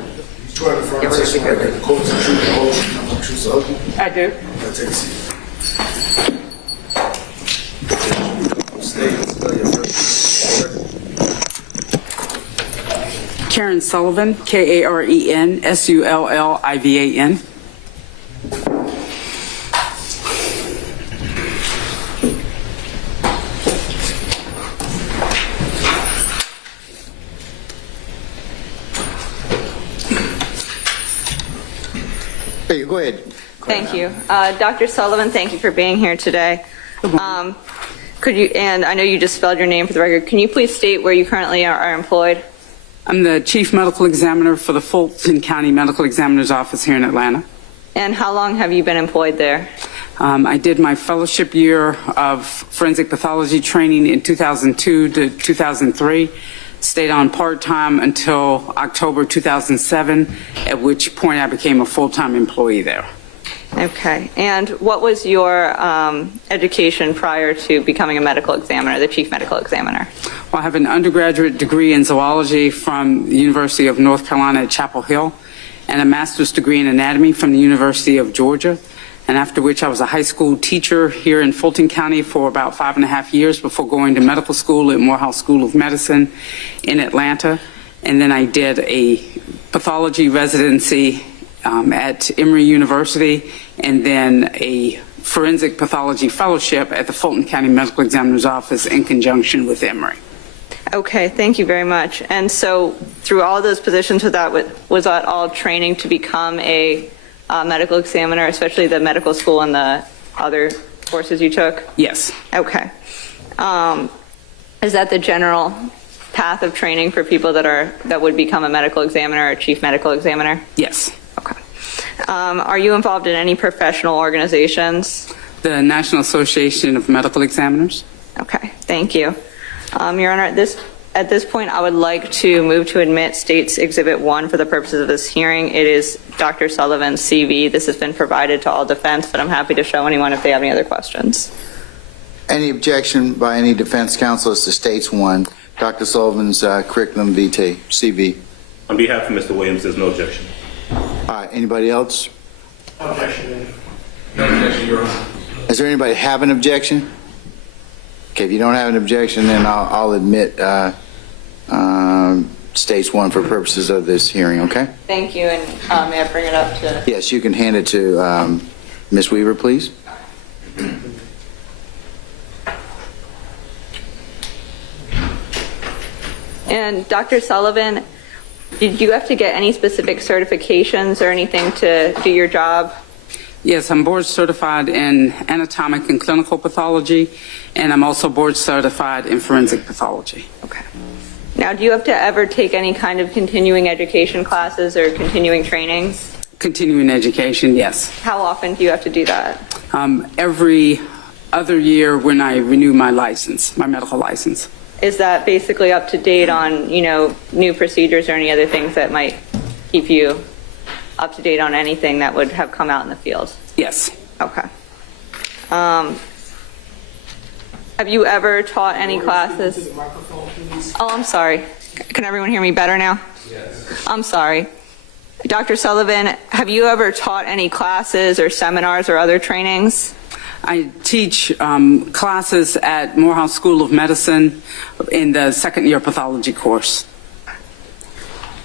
swear to affirm testimony that the court is the truth, the whole truth, nothing but the truth, so help you? I do. Now take a seat. State, spell your first name. Karen Sullivan, Karensullivan. Hey, go ahead. Thank you. Dr. Sullivan, thank you for being here today. Could you, and I know you just spelled your name for the record, can you please state where you currently are employed? I'm the Chief Medical Examiner for the Fulton County Medical Examiner's Office here in Atlanta. And how long have you been employed there? I did my fellowship year of forensic pathology training in 2002 to 2003. Stayed on part-time until October 2007, at which point I became a full-time employee there. Okay. And what was your education prior to becoming a medical examiner, the chief medical examiner? Well, I have an undergraduate degree in zoology from the University of North Carolina at Chapel Hill and a master's degree in anatomy from the University of Georgia. And after which I was a high school teacher here in Fulton County for about 5.5 years before going to medical school at Morehouse School of Medicine in Atlanta. And then I did a pathology residency at Emory University, and then a forensic pathology fellowship at the Fulton County Medical Examiner's Office in conjunction with Emory. Okay, thank you very much. And so through all those positions, was that all training to become a medical examiner, especially the medical school and the other courses you took? Yes. Okay. Is that the general path of training for people that would become a medical examiner or chief medical examiner? Yes. Okay. Are you involved in any professional organizations? The National Association of Medical Examiners. Okay, thank you. Your Honor, at this point, I would like to move to admit State's Exhibit 1 for the purposes of this hearing. It is Dr. Sullivan's CV. This has been provided to all defense, but I'm happy to show anyone if they have any other questions. Any objection by any defense counsel as to States 1, Dr. Sullivan's curriculum vitae, CV? On behalf of Mr. Williams, there's no objection. All right, anybody else? No objection. No objection, Your Honor. Is there anybody have an objection? Okay, if you don't have an objection, then I'll admit States 1 for purposes of this hearing, okay? Thank you, and may I bring it up to... Yes, you can hand it to Ms. Weaver, please. And Dr. Sullivan, did you have to get any specific certifications or anything to do your job? Yes, I'm board certified in anatomic and clinical pathology, and I'm also board certified in forensic pathology. Okay. Now, do you have to ever take any kind of continuing education classes or continuing trainings? Continuing education, yes. How often do you have to do that? Every other year when I renew my license, my medical license. Is that basically up to date on, new procedures or any other things that might keep you up to date on anything that would have come out in the field? Yes. Okay. Have you ever taught any classes? Oh, I'm sorry. Can everyone hear me better now? Yes. I'm sorry. Dr. Sullivan, have you ever taught any classes or seminars or other trainings? I teach classes at Morehouse School of Medicine in the second year pathology course.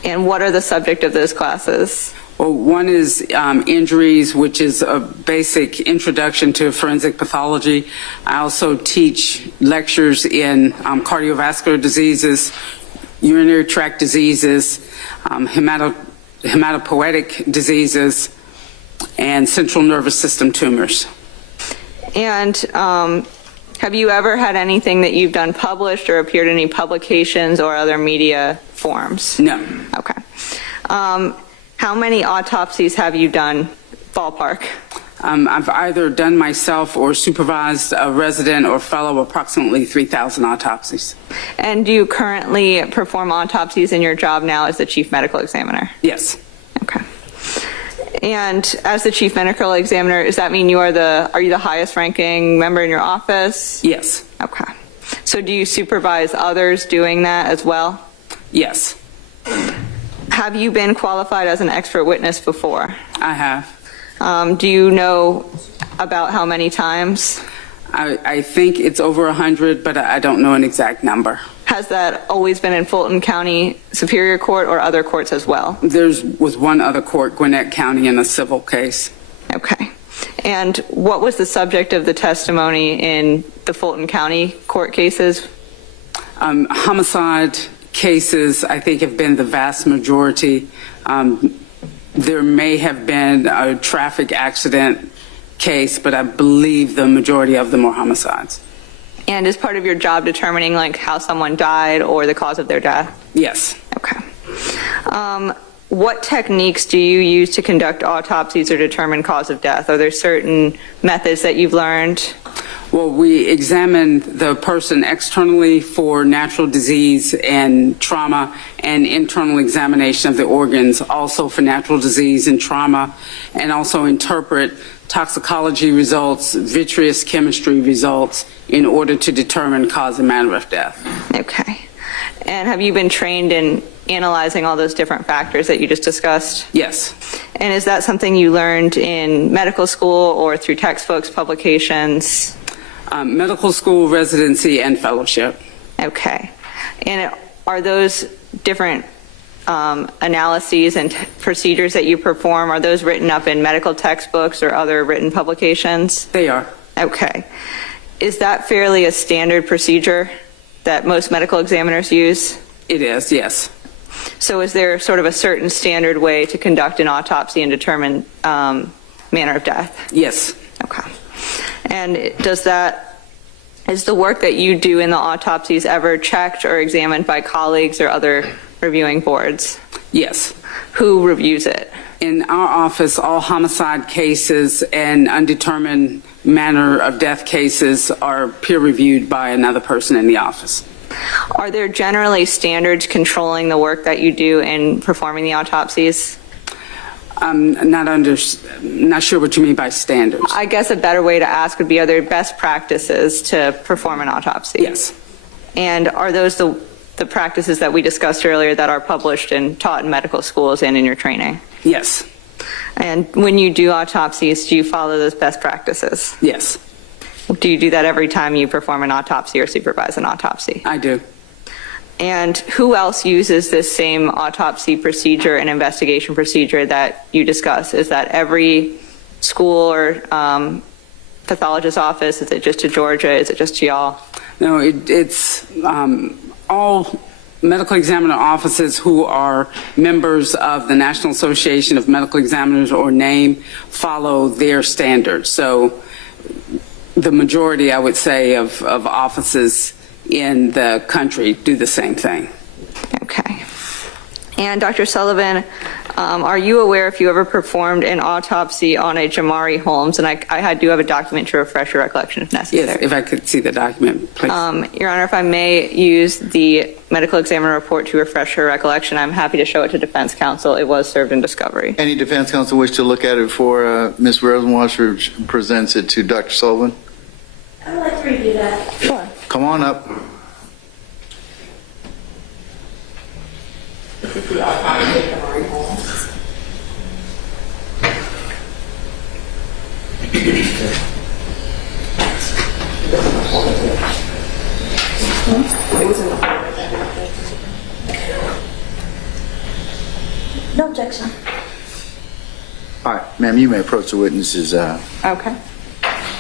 And what are the subject of those classes? Well, one is injuries, which is a basic introduction to forensic pathology. I also teach lectures in cardiovascular diseases, urinary tract diseases, hematopoietic diseases, and central nervous system tumors. And have you ever had anything that you've done published or appeared in any publications or other media forms? No. Okay. How many autopsies have you done, ballpark? I've either done myself or supervised a resident or fellow approximately 3,000 autopsies. And do you currently perform autopsies in your job now as the chief medical examiner? Yes. Okay. And as the chief medical examiner, does that mean are you the highest ranking member in your office? Yes. Okay. So do you supervise others doing that as well? Yes. Have you been qualified as an expert witness before? I have. Do you know about how many times? I think it's over 100, but I don't know an exact number. Has that always been in Fulton County Superior Court or other courts as well? There's was one other court, Gwinnett County, in a civil case. Okay. And what was the subject of the testimony in the Fulton County court cases? Homicide cases, I think, have been the vast majority. There may have been a traffic accident case, but I believe the majority of them are homicides. And is part of your job determining like how someone died or the cause of their death? Yes. Okay. What techniques do you use to conduct autopsies or determine cause of death? Are there certain methods that you've learned? Well, we examine the person externally for natural disease and trauma, and internal examination of the organs also for natural disease and trauma, and also interpret toxicology results, vitreous chemistry results in order to determine cause and manner of death. Okay. And have you been trained in analyzing all those different factors that you just discussed? Yes. And is that something you learned in medical school or through textbooks, publications? Medical school, residency, and fellowship. Okay. And are those different analyses and procedures that you perform, are those written up in medical textbooks or other written publications? They are. Okay. Is that fairly a standard procedure that most medical examiners use? It is, yes. So is there sort of a certain standard way to conduct an autopsy and determine manner of death? Yes. Okay. And is the work that you do in the autopsies ever checked or examined by colleagues or other reviewing boards? Yes. Who reviews it? In our office, all homicide cases and undetermined manner of death cases are peer reviewed by another person in the office. Are there generally standards controlling the work that you do in performing the autopsies? I'm not sure what you mean by standards. I guess a better way to ask would be, are there best practices to perform an autopsy? Yes. And are those the practices that we discussed earlier that are published and taught in medical schools and in your training? Yes. And when you do autopsies, do you follow those best practices? Yes. Do you do that every time you perform an autopsy or supervise an autopsy? I do. And who else uses this same autopsy procedure and investigation procedure that you discuss? Is that every school or pathologist's office? Is it just to Georgia? Is it just to y'all? No, it's all medical examiner offices who are members of the National Association of Medical Examiners or NAME follow their standards. So the majority, I would say, of offices in the country do the same thing. Okay. And Dr. Sullivan, are you aware if you ever performed an autopsy on a Jamari Holmes? And I do have a document to refresh your recollection if necessary. Yes, if I could see the document, please. Your Honor, if I may use the medical examiner report to refresh your recollection, I'm happy to show it to defense counsel. It was served in discovery. Any defense counsel wish to look at it before Ms. Rosenwasser presents it to Dr. Sullivan? I would like to review that. Sure. Come on up. This is the autopsy of Jamari Holmes. It was in the No objection. All right, ma'am, you may approach the witnesses. Okay.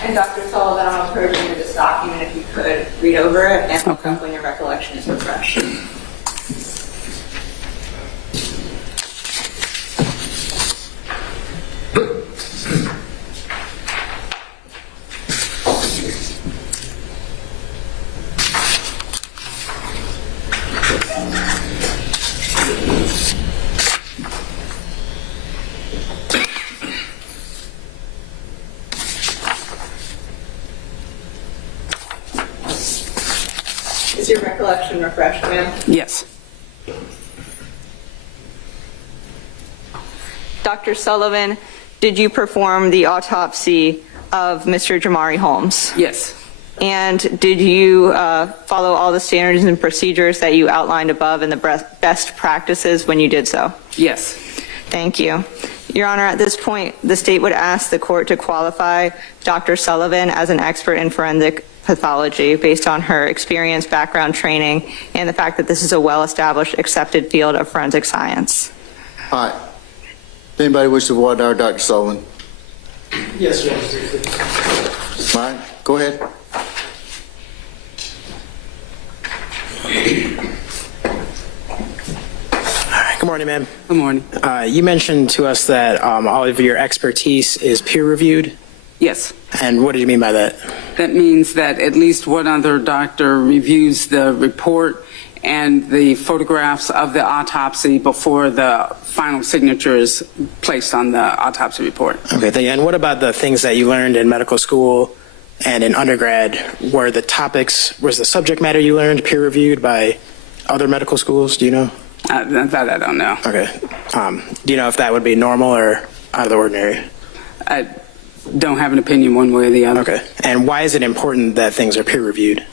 And Dr. Sullivan, I'll encourage you to this document if you could read over it and look up when your recollection is refreshed. Is your recollection refreshed, ma'am? Yes. Dr. Sullivan, did you perform the autopsy of Mr. Jamari Holmes? Yes. And did you follow all the standards and procedures that you outlined above and the best practices when you did so? Yes. Thank you. Your Honor, at this point, the state would ask the court to qualify Dr. Sullivan as an expert in forensic pathology based on her experience, background, training, and the fact that this is a well-established, accepted field of forensic science. All right. Does anybody wish to voir dire Dr. Sullivan? Yes, Judge. All right, go ahead. Good morning, ma'am. Good morning. You mentioned to us that all of your expertise is peer-reviewed. Yes. And what do you mean by that? That means that at least one other doctor reviews the report and the photographs of the autopsy before the final signature is placed on the autopsy report. Okay, thank you. And what about the things that you learned in medical school and in undergrad? Was the subject matter you learned peer-reviewed by other medical schools? Do you know? That I don't know. Okay. Do you know if that would be normal or out of the ordinary? I don't have an opinion one way or the other. Okay. And why is it important that things are peer-reviewed?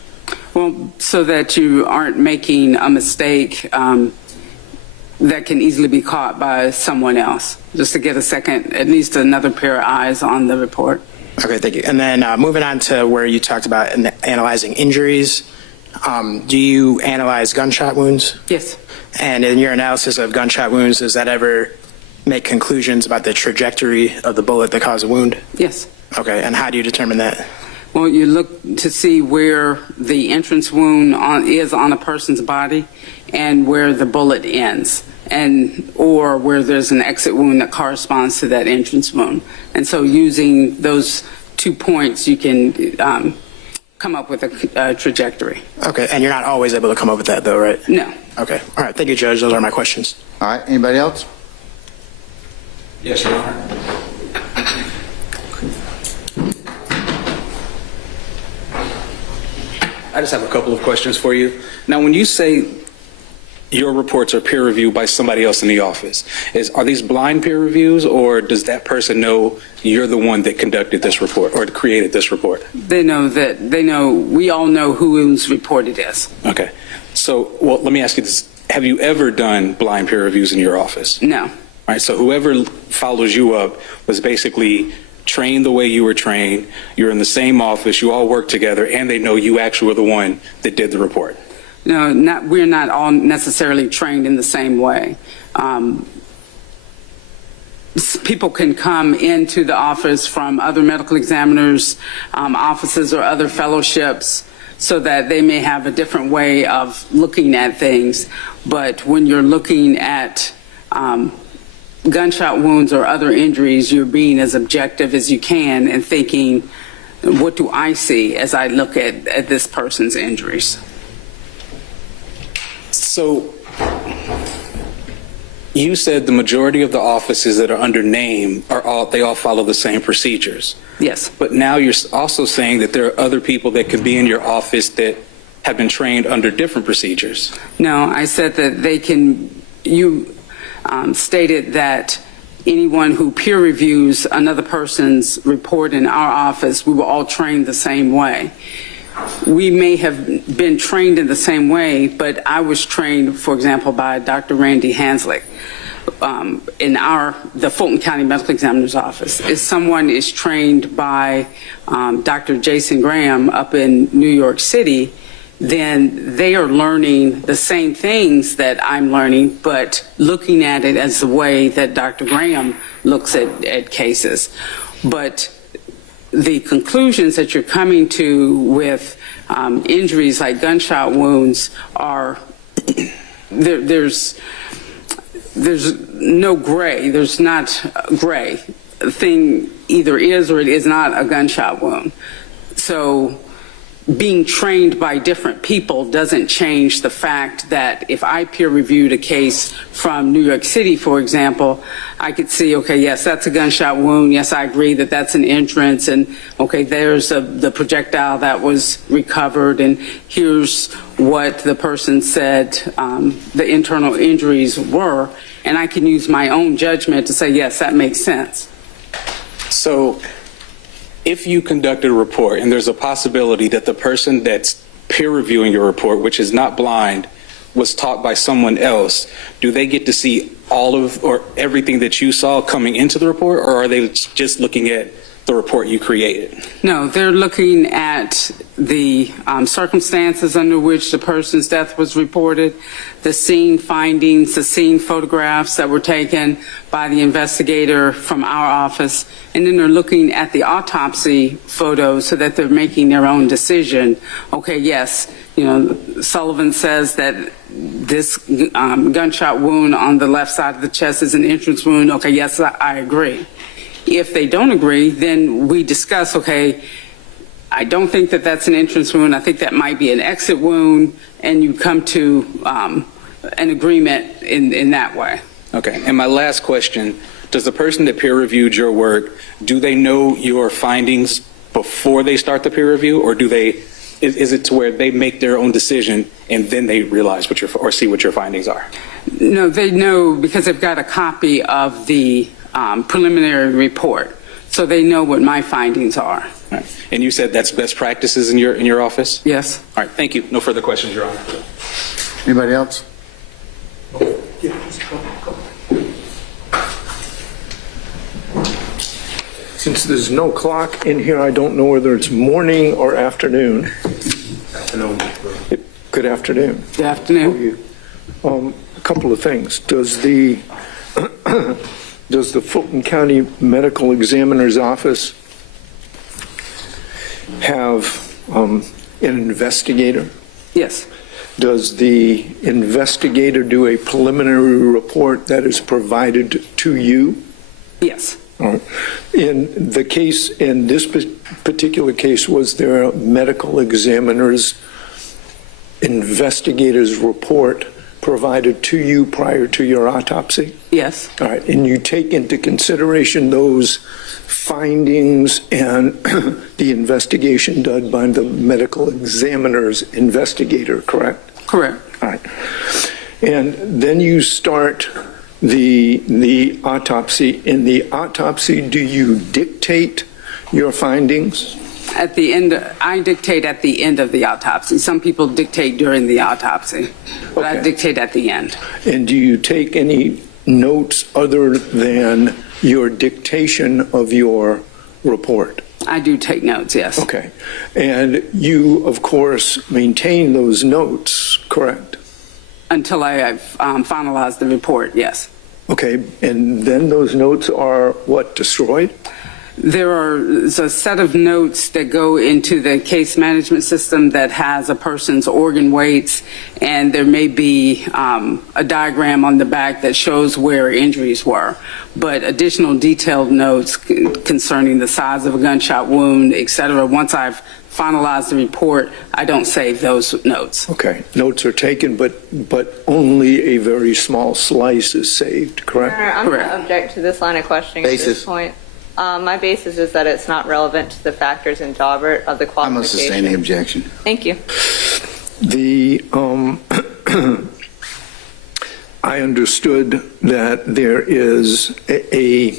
Well, so that you aren't making a mistake that can easily be caught by someone else, just to get at least another pair of eyes on the report. Okay, thank you. And then moving on to where you talked about analyzing injuries, do you analyze gunshot wounds? Yes. And in your analysis of gunshot wounds, does that ever make conclusions about the trajectory of the bullet that caused a wound? Yes. Okay, and how do you determine that? Well, you look to see where the entrance wound is on a person's body and where the bullet ends, or where there's an exit wound that corresponds to that entrance wound. And so using those 2 points, you can come up with a trajectory. Okay, and you're not always able to come up with that, though, right? No. Okay, all right, thank you, Judge. Those are my questions. All right, anybody else? Yes, Your Honor. I just have a couple of questions for you. Now, when you say your reports are peer reviewed by somebody else in the office, are these blind peer reviews, or does that person know you're the one that conducted this report or created this report? We all know whose report it is. Okay. So, well, let me ask you this. Have you ever done blind peer reviews in your office? No. All right. So whoever follows you up was basically trained the way you were trained. You're in the same office. You all work together, and they know you actually were the one that did the report. No, we're not all necessarily trained in the same way. People can come into the office from other medical examiners' offices or other fellowships so that they may have a different way of looking at things. But when you're looking at gunshot wounds or other injuries, you're being as objective as you can and thinking, what do I see as I look at this person's injuries? So you said the majority of the offices that are under name they all follow the same procedures. Yes. But now you're also saying that there are other people that could be in your office that have been trained under different procedures. No, I said that you stated that anyone who peer reviews another person's report in our office, we were all trained the same way. We may have been trained in the same way, but I was trained, for example, by Dr. Randy Hanslick in the Fulton County Medical Examiner's Office. If someone is trained by Dr. Jason Graham up in New York City, then they are learning the same things that I'm learning, but looking at it as the way that Dr. Graham looks at cases. But the conclusions that you're coming to with injuries like gunshot wounds are, there's no gray. There's not gray. The thing either is or it is not a gunshot wound. So being trained by different people doesn't change the fact that if I peer reviewed a case from New York City, for example, I could see, okay, yes, that's a gunshot wound. Yes, I agree that that's an entrance. And okay, there's the projectile that was recovered. And here's what the person said the internal injuries were. And I can use my own judgment to say, yes, that makes sense. So if you conducted a report and there's a possibility that the person that's peer reviewing your report, which is not blind, was taught by someone else, do they get to see all of or everything that you saw coming into the report, or are they just looking at the report you created? No, they're looking at the circumstances under which the person's death was reported, the scene findings, the scene photographs that were taken by the investigator from our office, and then they're looking at the autopsy photos so that they're making their own decision. Okay, yes, Sullivan says that this gunshot wound on the left side of the chest is an entrance wound. Okay, yes, I agree. If they don't agree, then we discuss, okay, I don't think that that's an entrance wound. I think that might be an exit wound, and you come to an agreement in that way. Okay, and my last question, does the person that peer reviewed your work, do they know your findings before they start the peer review, or is it to where they make their own decision and then they realize or see what your findings are? No, they know because they've got a copy of the preliminary report, so they know what my findings are. All right. And you said that's best practices in your office? Yes. All right, thank you. No further questions, Your Honor. Anybody else? Since there's no clock in here, I don't know whether it's morning or afternoon. Afternoon. Good afternoon. Good afternoon. A couple of things. Does the Fulton County Medical Examiner's Office have an investigator? Yes. Does the investigator do a preliminary report that is provided to you? Yes. In this particular case, was there a medical examiner's investigator's report provided to you prior to your autopsy? Yes. All right, and you take into consideration those findings and the investigation done by the medical examiner's investigator, correct? Correct. All right. And then you start the autopsy. In the autopsy, do you dictate your findings? At the end, I dictate at the end of the autopsy. Some people dictate during the autopsy, but I dictate at the end. And do you take any notes other than your dictation of your report? I do take notes, yes. Okay. And you, of course, maintain those notes, correct? Until I finalize the report, yes. Okay. And then those notes are what, destroyed? There's a set of notes that go into the case management system that has a person's organ weights, and there may be a diagram on the back that shows where injuries were. But additional detailed notes concerning the size of a gunshot wound, et cetera, once I've finalized the report, I don't save those notes. Okay. Notes are taken, but only a very small slice is saved, correct? I'm going to object to this line of questioning at this point. My basis is that it's not relevant to the factors in Daubert of the qualification. I must sustain the objection. Thank you. I understood that there is a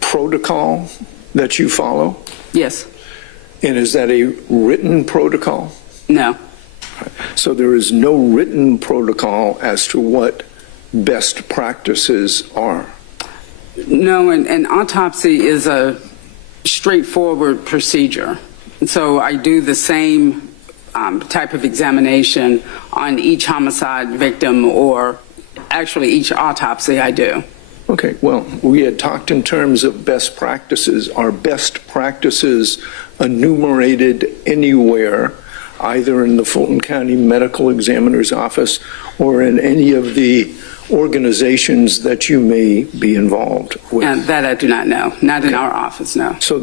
protocol that you follow? Yes. And is that a written protocol? No. So there is no written protocol as to what best practices are? No, and autopsy is a straightforward procedure. And so I do the same type of examination on each homicide victim, or actually each autopsy I do. Okay, well, we had talked in terms of best practices. Are best practices enumerated anywhere, either in the Fulton County Medical Examiner's Office or in any of the organizations that you may be involved with? And that I do not know. Not in our office, no. So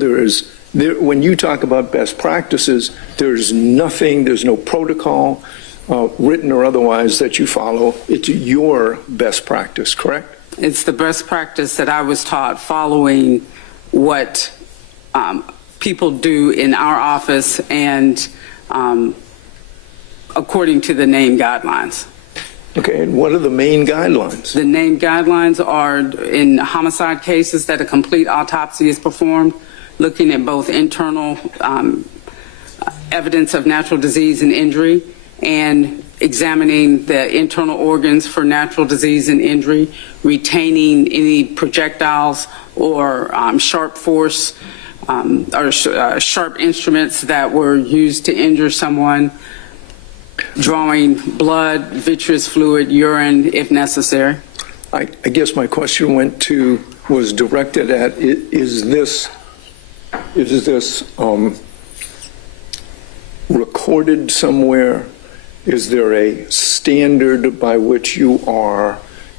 when you talk about best practices, there's no protocol, written or otherwise, that you follow. It's your best practice, correct? It's the best practice that I was taught following what people do in our office and according to the NAME guidelines. Okay, and what are the main guidelines? The NAME guidelines are in homicide cases that a complete autopsy is performed. looking at both internal evidence of natural disease and injury and examining the internal organs for natural disease and injury, retaining any projectiles or sharp force or sharp instruments that were used to injure someone, drawing blood, vitreous fluid, urine if necessary. I guess my question was directed at, is this recorded somewhere? Is there a standard by which you are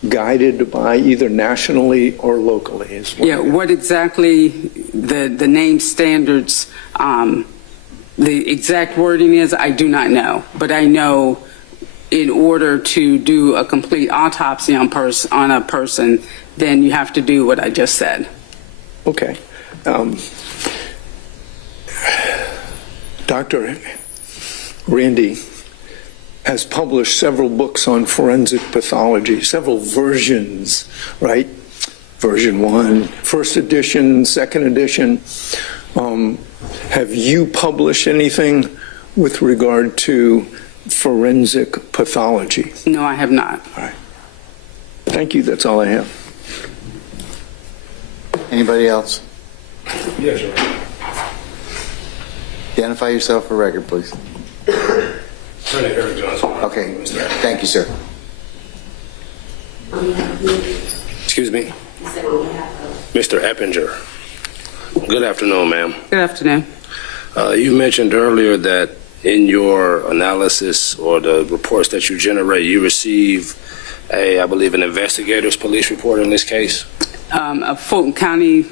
guided by, either nationally or locally? Yeah, what exactly the name standards, the exact wording is, I do not know. But I know in order to do a complete autopsy on a person, then you have to do what I just said. Okay. Dr. Randy has published several books on forensic pathology, several versions, right? Version 1, first edition, second edition. Have you published anything with regard to forensic pathology? No, I have not. All right. Thank you. That's all I have. Anybody else? Yes, sir. Identify yourself for record, please. Attorney Eric Johnson. Okay, thank you, sir. Excuse me. Mr. Eppinger. Good afternoon, ma'am. Good afternoon. You mentioned earlier that in your analysis or the reports that you generate, you receive I believe, an investigator's police report in this case? A Fulton County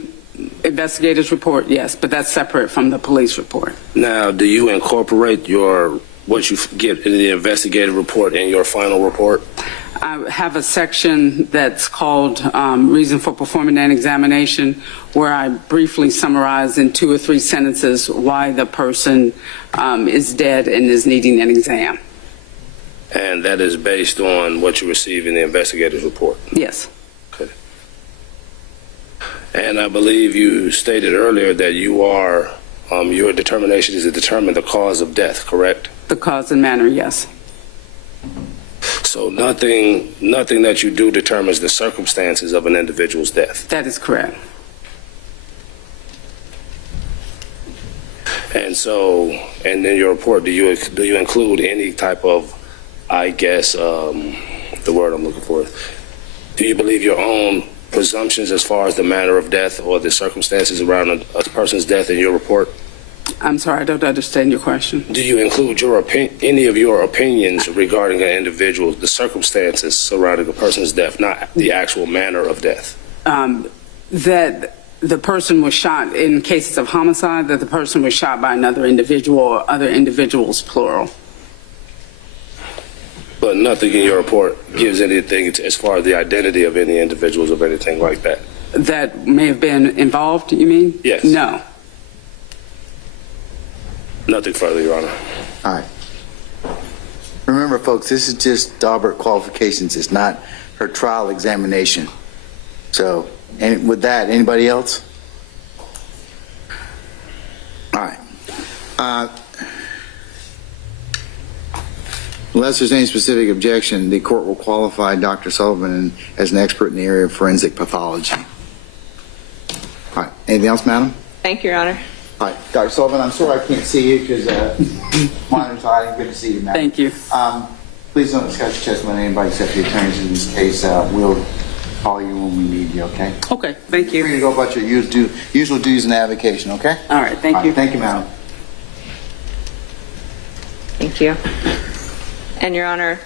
investigator's report, yes, but that's separate from the police report. Now, do you incorporate what you get in the investigative report in your final report? I have a section that's called Reason for Performing an Examination, where I briefly summarize in 2 or 3 sentences why the person is dead and is needing an exam. And that is based on what you receive in the investigator's report? Yes. Okay. And I believe you stated earlier that your determination is to determine the cause of death, correct? The cause and manner, yes. So nothing that you do determines the circumstances of an individual's death? That is correct. And so, and in your report, do you include any type of, I guess, the word I'm looking for, do you believe your own presumptions as far as the manner of death or the circumstances around a person's death in your report? I'm sorry, I don't understand your question. Do you include any of your opinions regarding an individual, the circumstances surrounding a person's death, not the actual manner of death? That the person was shot, in cases of homicide, that the person was shot by another individual or other individuals, plural. But nothing in your report gives anything as far as the identity of any individuals or anything like that? That may have been involved, you mean? Yes. No. Nothing further, Your Honor. All right. Remember, folks, this is just Daubert qualifications. It's not her trial examination. So, and with that, anybody else? All right. Unless there's any specific objection, the court will qualify Dr. Sullivan as an expert in the area of forensic pathology. All right. Anything else, madam? Thank you, Your Honor. All right. Dr. Sullivan, I'm sorry I can't see you because monitor's hiding. Good to see you, madam. Thank you. Please don't discuss your testimony with anybody except the attorneys in this case. We'll call you when we need you, okay? Okay, thank you. Free to go about your usual duties and avocation, okay? All right, thank you. Thank you, madam. Thank you. And Your Honor,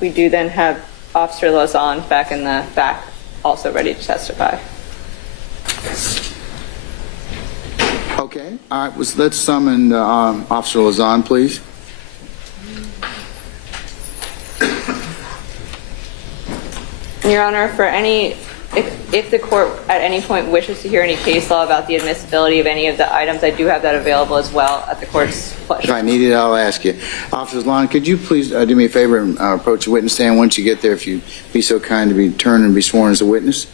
we do then have Officer Lazan back in the back, also ready to testify. Okay, all right, let's summon Officer Lazan, please. Your Honor, if the court at any point wishes to hear any case law about the admissibility of any of the items, I do have that available as well at the court's pleasure. If I need it, I'll ask you. Officer Lazan, could you please do me a favor and approach the witness stand once you get there, if you'd be so kind to be turned and be sworn as a witness?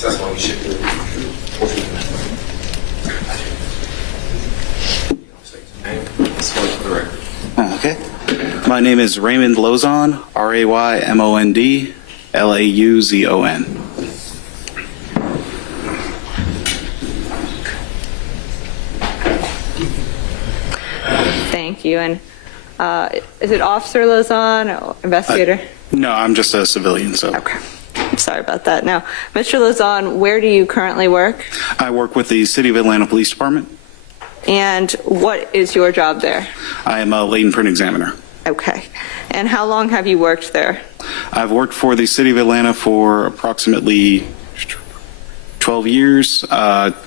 Testimony should be correct. Okay. My name is Raymond Lauzon, RaymondLauzon. Thank you. And is it Officer Lauzon or investigator? No, I'm just a civilian, so. Okay. I'm sorry about that. Now, Mr. Lauzon, where do you currently work? I work with the City of Atlanta Police Department. And what is your job there? I am a latent print examiner. Okay. And how long have you worked there? I've worked for the City of Atlanta for approximately 12 years,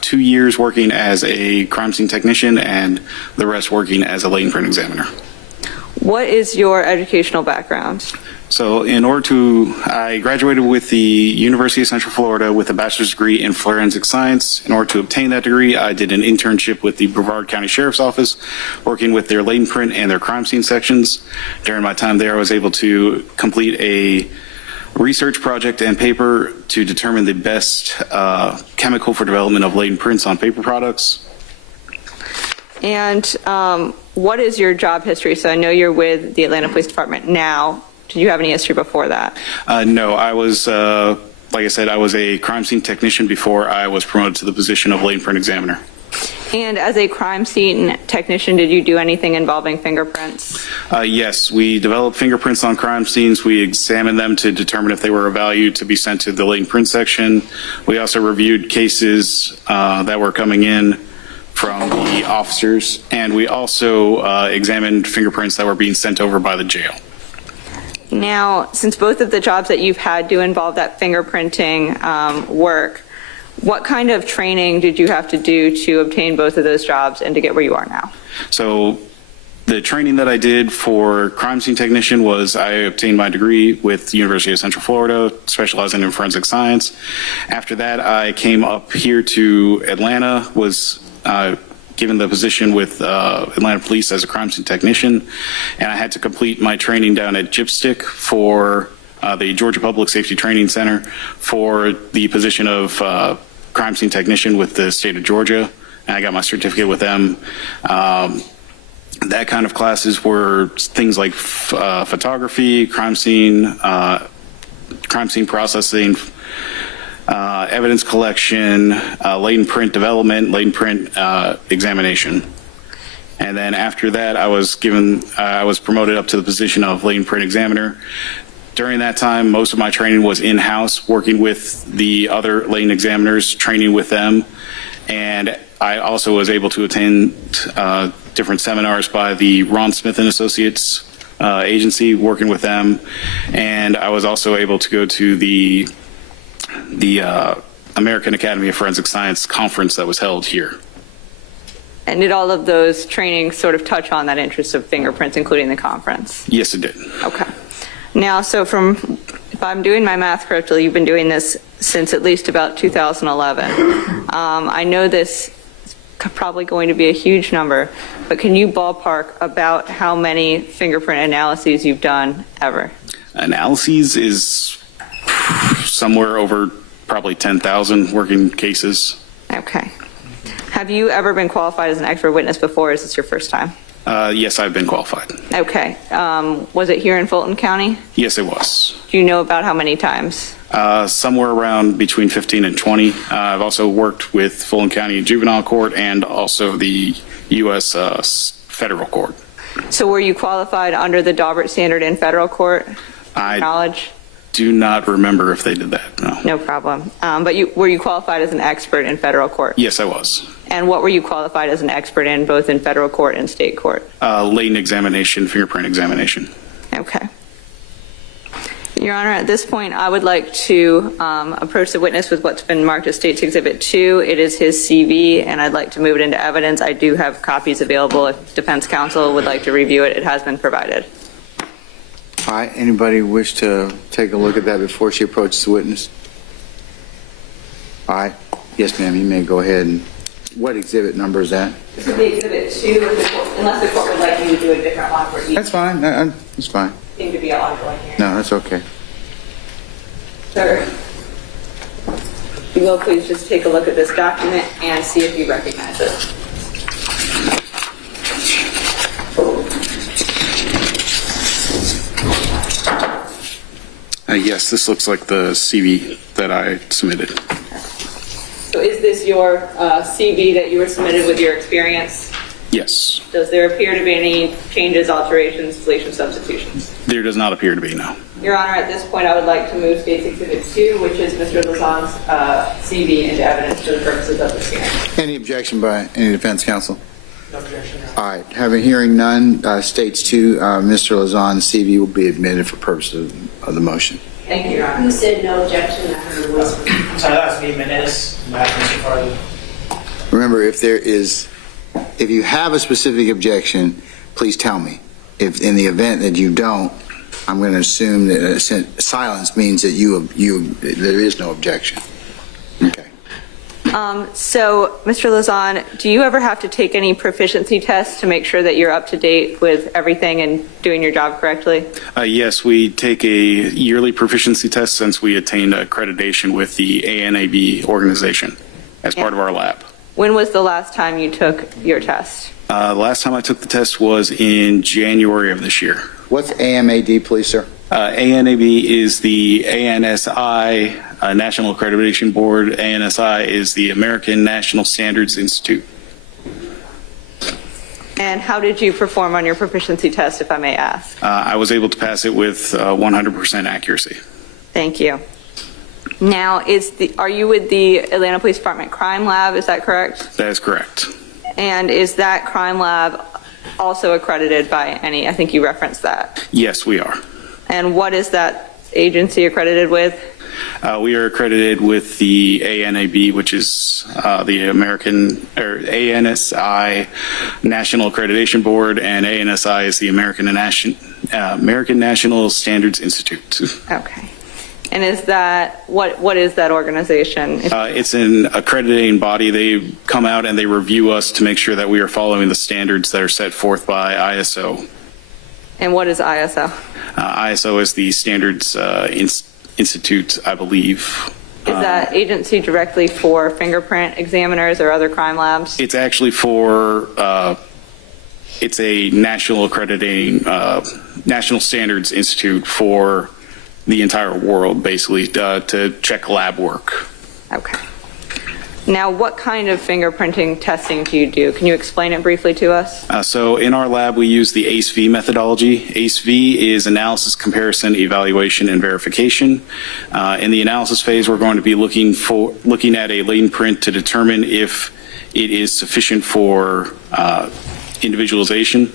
2 years working as a crime scene technician, and the rest working as a latent print examiner. What is your educational background? So I graduated with the University of Central Florida with a bachelor's degree in forensic science. In order to obtain that degree, I did an internship with the Brevard County Sheriff's Office, working with their latent print and their crime scene sections. During my time there, I was able to complete a research project and paper to determine the best chemical for development of latent prints on paper products. And what is your job history? So I know you're with the Atlanta Police Department now. Did you have any history before that? No, I was, like I said, I was a crime scene technician before I was promoted to the position of latent print examiner. And as a crime scene technician, did you do anything involving fingerprints? Yes, we developed fingerprints on crime scenes. We examined them to determine if they were of value to be sent to the latent print section. We also reviewed cases that were coming in from the officers, and we also examined fingerprints that were being sent over by the jail. Now, since both of the jobs that you've had do involve that fingerprinting work, what kind of training did you have to do to obtain both of those jobs and to get where you are now? So the training that I did for crime scene technician was I obtained my degree with the University of Central Florida, specializing in forensic science. After that, I came up here to Atlanta, was given the position with Atlanta Police as a crime scene technician, and I had to complete my training down at JIPSTIC for the Georgia Public Safety Training Center for the position of crime scene technician with the state of Georgia, and I got my certificate with them. That kind of classes were things like photography, crime scene processing, evidence collection, latent print development, latent print examination. And then after that, I was promoted up to the position of latent print examiner. During that time, most of my training was in-house, working with the other latent examiners, training with them. And I also was able to attend different seminars by the Ron Smith and Associates agency, working with them. And I was also able to go to the American Academy of Forensic Science conference that was held here. And did all of those trainings sort of touch on that interest of fingerprints, including the conference? Yes, it did. Okay. Now, so if I'm doing my math correctly, you've been doing this since at least about 2011. I know this is probably going to be a huge number, but can you ballpark about how many fingerprint analyses you've done ever? Analyses is somewhere over probably 10,000 working cases. Okay. Have you ever been qualified as an expert witness before, or is this your first time? Yes, I've been qualified. Okay. Was it here in Fulton County? Yes, it was. Do you know about how many times? Somewhere around between 15 and 20. I've also worked with Fulton County Juvenile Court and also the U.S. Federal Court. So were you qualified under the Daubert standard in federal court? Knowledge? Do not remember if they did that, no. No problem. But were you qualified as an expert in federal court? Yes, I was. And what were you qualified as an expert in, both in federal court and state court? Latent examination, fingerprint examination. Okay. Your Honor, at this point, I would like to approach the witness with what's been marked as State's Exhibit 2. It is his CV, and I'd like to move it into evidence. I do have copies available if defense counsel would like to review it. It has been provided. All right, anybody wish to take a look at that before she approaches the witness? All right, yes ma'am, you may go ahead. And what exhibit number is that? This would be Exhibit 2, unless the court would like me to do a different one for each. That's fine, that's fine. Seem to be ongoing here. No, that's okay. Sir, you will please just take a look at this document and see if you recognize it. Yes, this looks like the CV that I submitted. So is this your CV that you were submitted with your experience? Yes. Does there appear to be any changes, alterations, deletions, substitutions? There does not appear to be, no. Your Honor, at this point, I would like to move State's Exhibit 2, which is Mr. Lazon's CV, into evidence for the purposes of this hearing. Any objection by any defense counsel? No objection. All right, having hearing none, states 2, Mr. Lazon's CV will be admitted for purposes of the motion. Thank you, Your Honor. Who said no objection? I heard a whisper. I'm sorry, that was me, Menendez. Remember, if you have a specific objection, please tell me. If in the event that you don't, I'm going to assume that silence means that there is no objection. Okay. So, Mr. Lazon, do you ever have to take any proficiency tests to make sure that you're up to date with everything and doing your job correctly? Yes, we take a yearly proficiency test since we attained accreditation with the ANAB organization as part of our lab. When was the last time you took your test? The last time I took the test was in January of this year. What's AMAD, please, sir? ANAB is the ANSI National Accreditation Board. ANSI is the American National Standards Institute. And how did you perform on your proficiency test, if I may ask? I was able to pass it with 100% accuracy. Thank you. Now, are you with the Atlanta Police Department Crime Lab? Is that correct? That is correct. And is that crime lab also accredited by any? I think you referenced that. Yes, we are. And what is that agency accredited with? We are accredited with the ANAB, which is the ANSI National Accreditation Board, and ANSI is the American National Standards Institute. Okay. And is that, what is that organization? It's an accrediting body. They come out and they review us to make sure that we are following the standards that are set forth by ISO. And what is ISO? ISO is the Standards Institute, I believe. Is that agency directly for fingerprint examiners or other crime labs? It's actually for, it's a national accrediting, National Standards Institute for the entire world, basically, to check lab work. Okay. Now, what kind of fingerprinting testing do you do? Can you explain it briefly to us? So in our lab, we use the ACE-V methodology. ACE-V is analysis, comparison, evaluation, and verification. In the analysis phase, we're going to be looking at a latent print to determine if it is sufficient for individualization.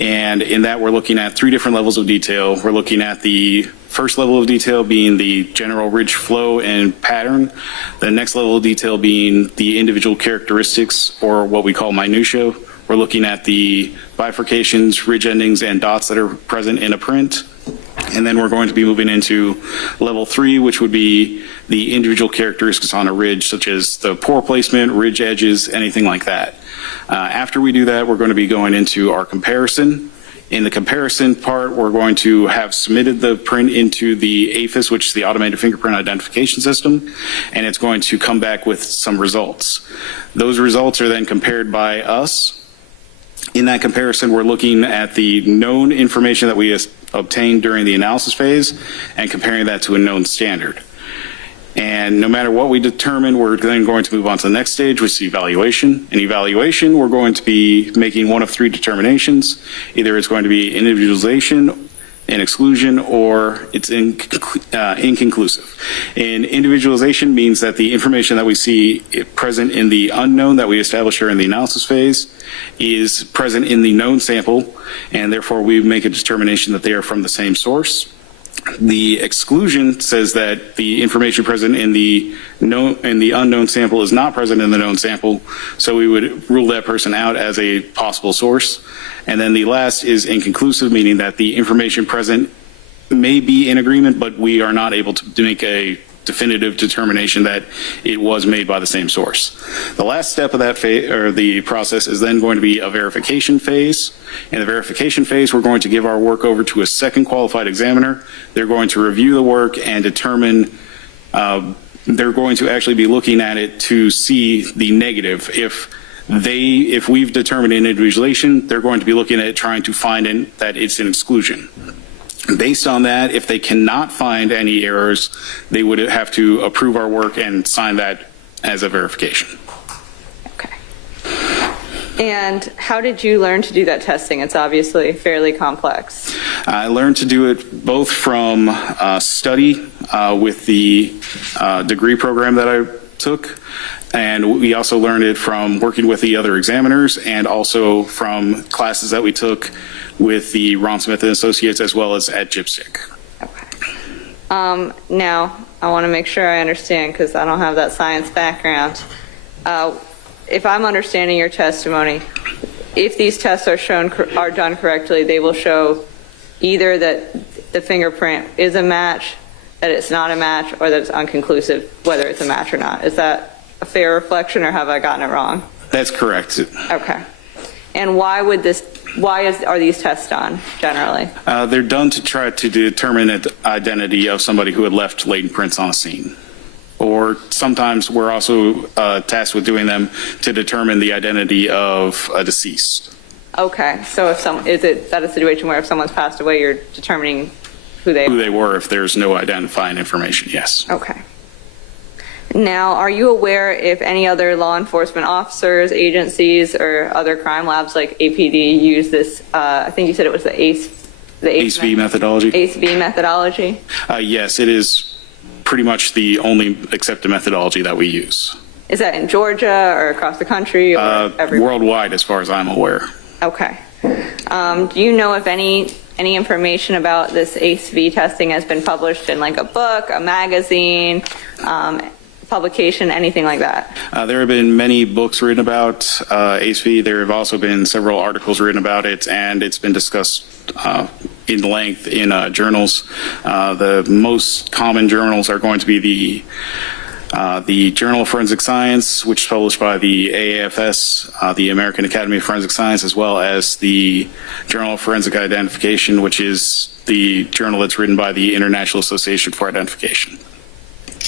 And in that, we're looking at 3 different levels of detail. We're looking at the first level of detail being the general ridge flow and pattern. The next level of detail being the individual characteristics, or what we call minutia. We're looking at the bifurcations, ridge endings, and dots that are present in a print. And then we're going to be moving into level 3, which would be the individual characteristics on a ridge, such as the pore placement, ridge edges, anything like that. After we do that, we're going to be going into our comparison. In the comparison part, we're going to have submitted the print into the AFIS, which is the Automated Fingerprint Identification System, and it's going to come back with some results. Those results are then compared by us. In that comparison, we're looking at the known information that we obtained during the analysis phase and comparing that to a known standard. And no matter what we determine, we're then going to move on to the next stage, which is evaluation. In evaluation, we're going to be making one of 3 determinations. Either it's going to be individualization, an exclusion, or it's inconclusive. And individualization means that the information that we see present in the unknown that we establish during the analysis phase is present in the known sample, and therefore we make a determination that they are from the same source. The exclusion says that the information present in the unknown sample is not present in the known sample, so we would rule that person out as a possible source. And then the last is inconclusive, meaning that the information present may be in agreement, but we are not able to make a definitive determination that it was made by the same source. The last step of that the process is then going to be a verification phase. In the verification phase, we're going to give our work over to a second qualified examiner. They're going to review the work and determine, they're going to actually be looking at it to see the negative. If we've determined an individualization, they're going to be looking at it trying to find that it's an exclusion. Based on that, if they cannot find any errors, they would have to approve our work and sign that as a verification. And how did you learn to do that testing? It's obviously fairly complex. I learned to do it both from study with the degree program that I took, and we also learned it from working with the other examiners and also from classes that we took with the Ron Smith and Associates as well as at GIPSIC. Now, I want to make sure I understand because I don't have that science background. If I'm understanding your testimony, if these tests are done correctly, they will show either that the fingerprint is a match, that it's not a match, or that it's unconclusive whether it's a match or not. Is that a fair reflection, or have I gotten it wrong? That's correct. Okay. And why are these tests done generally? They're done to try to determine the identity of somebody who had left latent prints on a scene. Or sometimes we're also tasked with doing them to determine the identity of a deceased. Okay, so is that a situation where if someone's passed away, you're determining who they were if there's no identifying information, yes. Okay. Now, are you aware if any other law enforcement officers, agencies, or other crime labs like APD use this, I think you said it was the ACE-V methodology? ACE-V methodology? Yes, it is pretty much the only accepted methodology that we use. Is that in Georgia or across the country or everywhere? Worldwide, as far as I'm aware. Okay. Do you know if any information about this ACE-V testing has been published in like a book, a magazine, publication, anything like that? There have been many books written about ACE-V. There have also been several articles written about it, and it's been discussed in length in journals. The most common journals are going to be the Journal of Forensic Science, which is published by the AAFS, the American Academy of Forensic Science, as well as the Journal of Forensic Identification, which is the journal that's written by the International Association for Identification.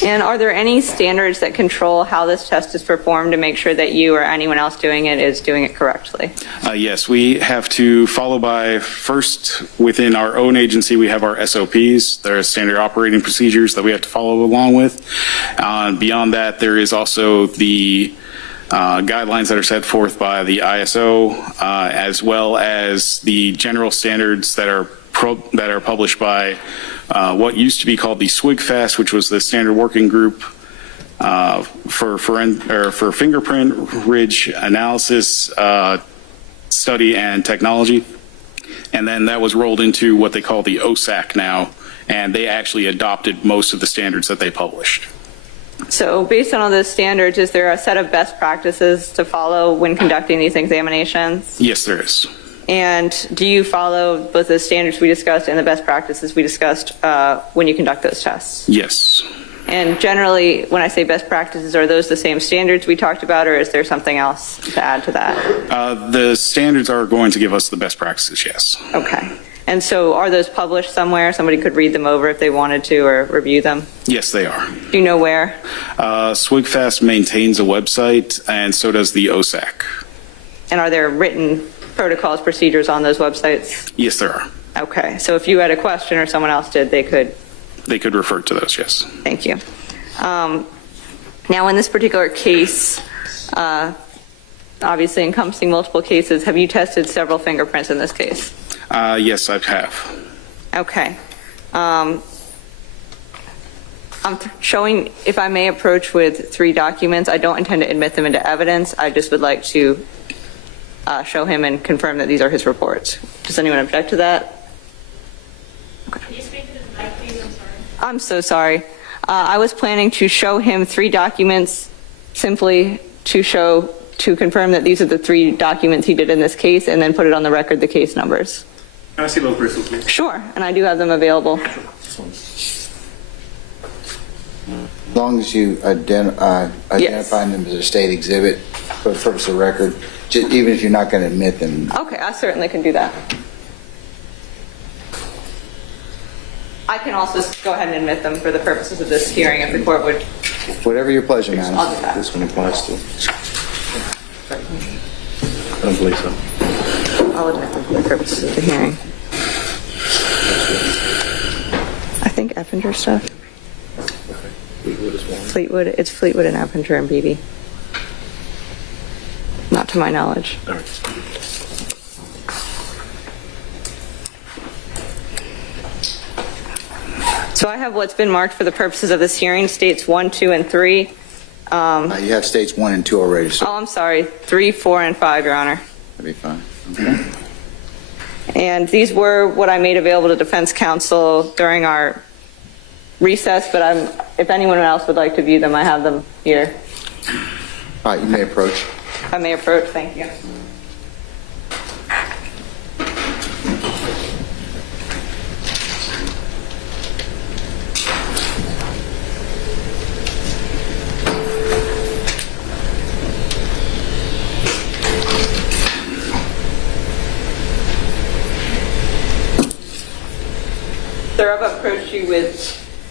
And are there any standards that control how this test is performed to make sure that you or anyone else doing it is doing it correctly? Yes, we have to follow by, first, within our own agency, we have our SOPs. There are standard operating procedures that we have to follow along with. Beyond that, there is also the guidelines that are set forth by the ISO, as well as the general standards that are published by what used to be called the SWIGFAST, which was the standard working group for fingerprint ridge analysis, study, and technology. And then that was rolled into what they call the OSAC now, and they actually adopted most of the standards that they published. So based on all those standards, is there a set of best practices to follow when conducting these examinations? Yes, there is. And do you follow both the standards we discussed and the best practices we discussed when you conduct those tests? Yes. And generally, when I say best practices, are those the same standards we talked about, or is there something else to add to that? The standards are going to give us the best practices, yes. Okay. And so are those published somewhere? Somebody could read them over if they wanted to or review them? Yes, they are. Do you know where? SWIGFAST maintains a website, and so does the OSAC. And are there written protocols, procedures on those websites? Yes, there are. Okay. So if you had a question or someone else did, they could refer to those, yes. Thank you. Now, in this particular case, obviously encompassing multiple cases, have you tested several fingerprints in this case? Yes, I have. Okay. I'm showing, if I may approach with 3 documents, I don't intend to admit them into evidence. I just would like to show him and confirm that these are his reports. Does anyone object to that? Okay. Can you speak to the mic, please? I'm sorry. I'm so sorry. I was planning to show him 3 documents simply to confirm that these are the 3 documents he did in this case, and then put it on the record, the case numbers. Can I see those bristles, please? Sure, and I do have them available. As long as you identify them as a state exhibit for the purpose of record, even if you're not going to admit them. Okay, I certainly can do that. I can also go ahead and admit them for the purposes of this hearing if the court would. Whatever your pleasure, Madam. I'll do that. This one applies to. I don't believe so. I'll admit them for the purposes of the hearing. think Eppinger stuff. Fleetwood, it's Fleetwood and Eppinger and Beebe. Not to my knowledge. So I have what's been marked for the purposes of this hearing, states 1, 2, and 3. You have states 1 and 2 already, so Oh, I'm sorry, 3, 4, and 5, Your Honor. that'd be fine. Okay. And these were what I made available to defense counsel during our recess, but if anyone else would like to view them, I have them here. All right, you may approach. I may approach, thank you. Sir, I've approached you with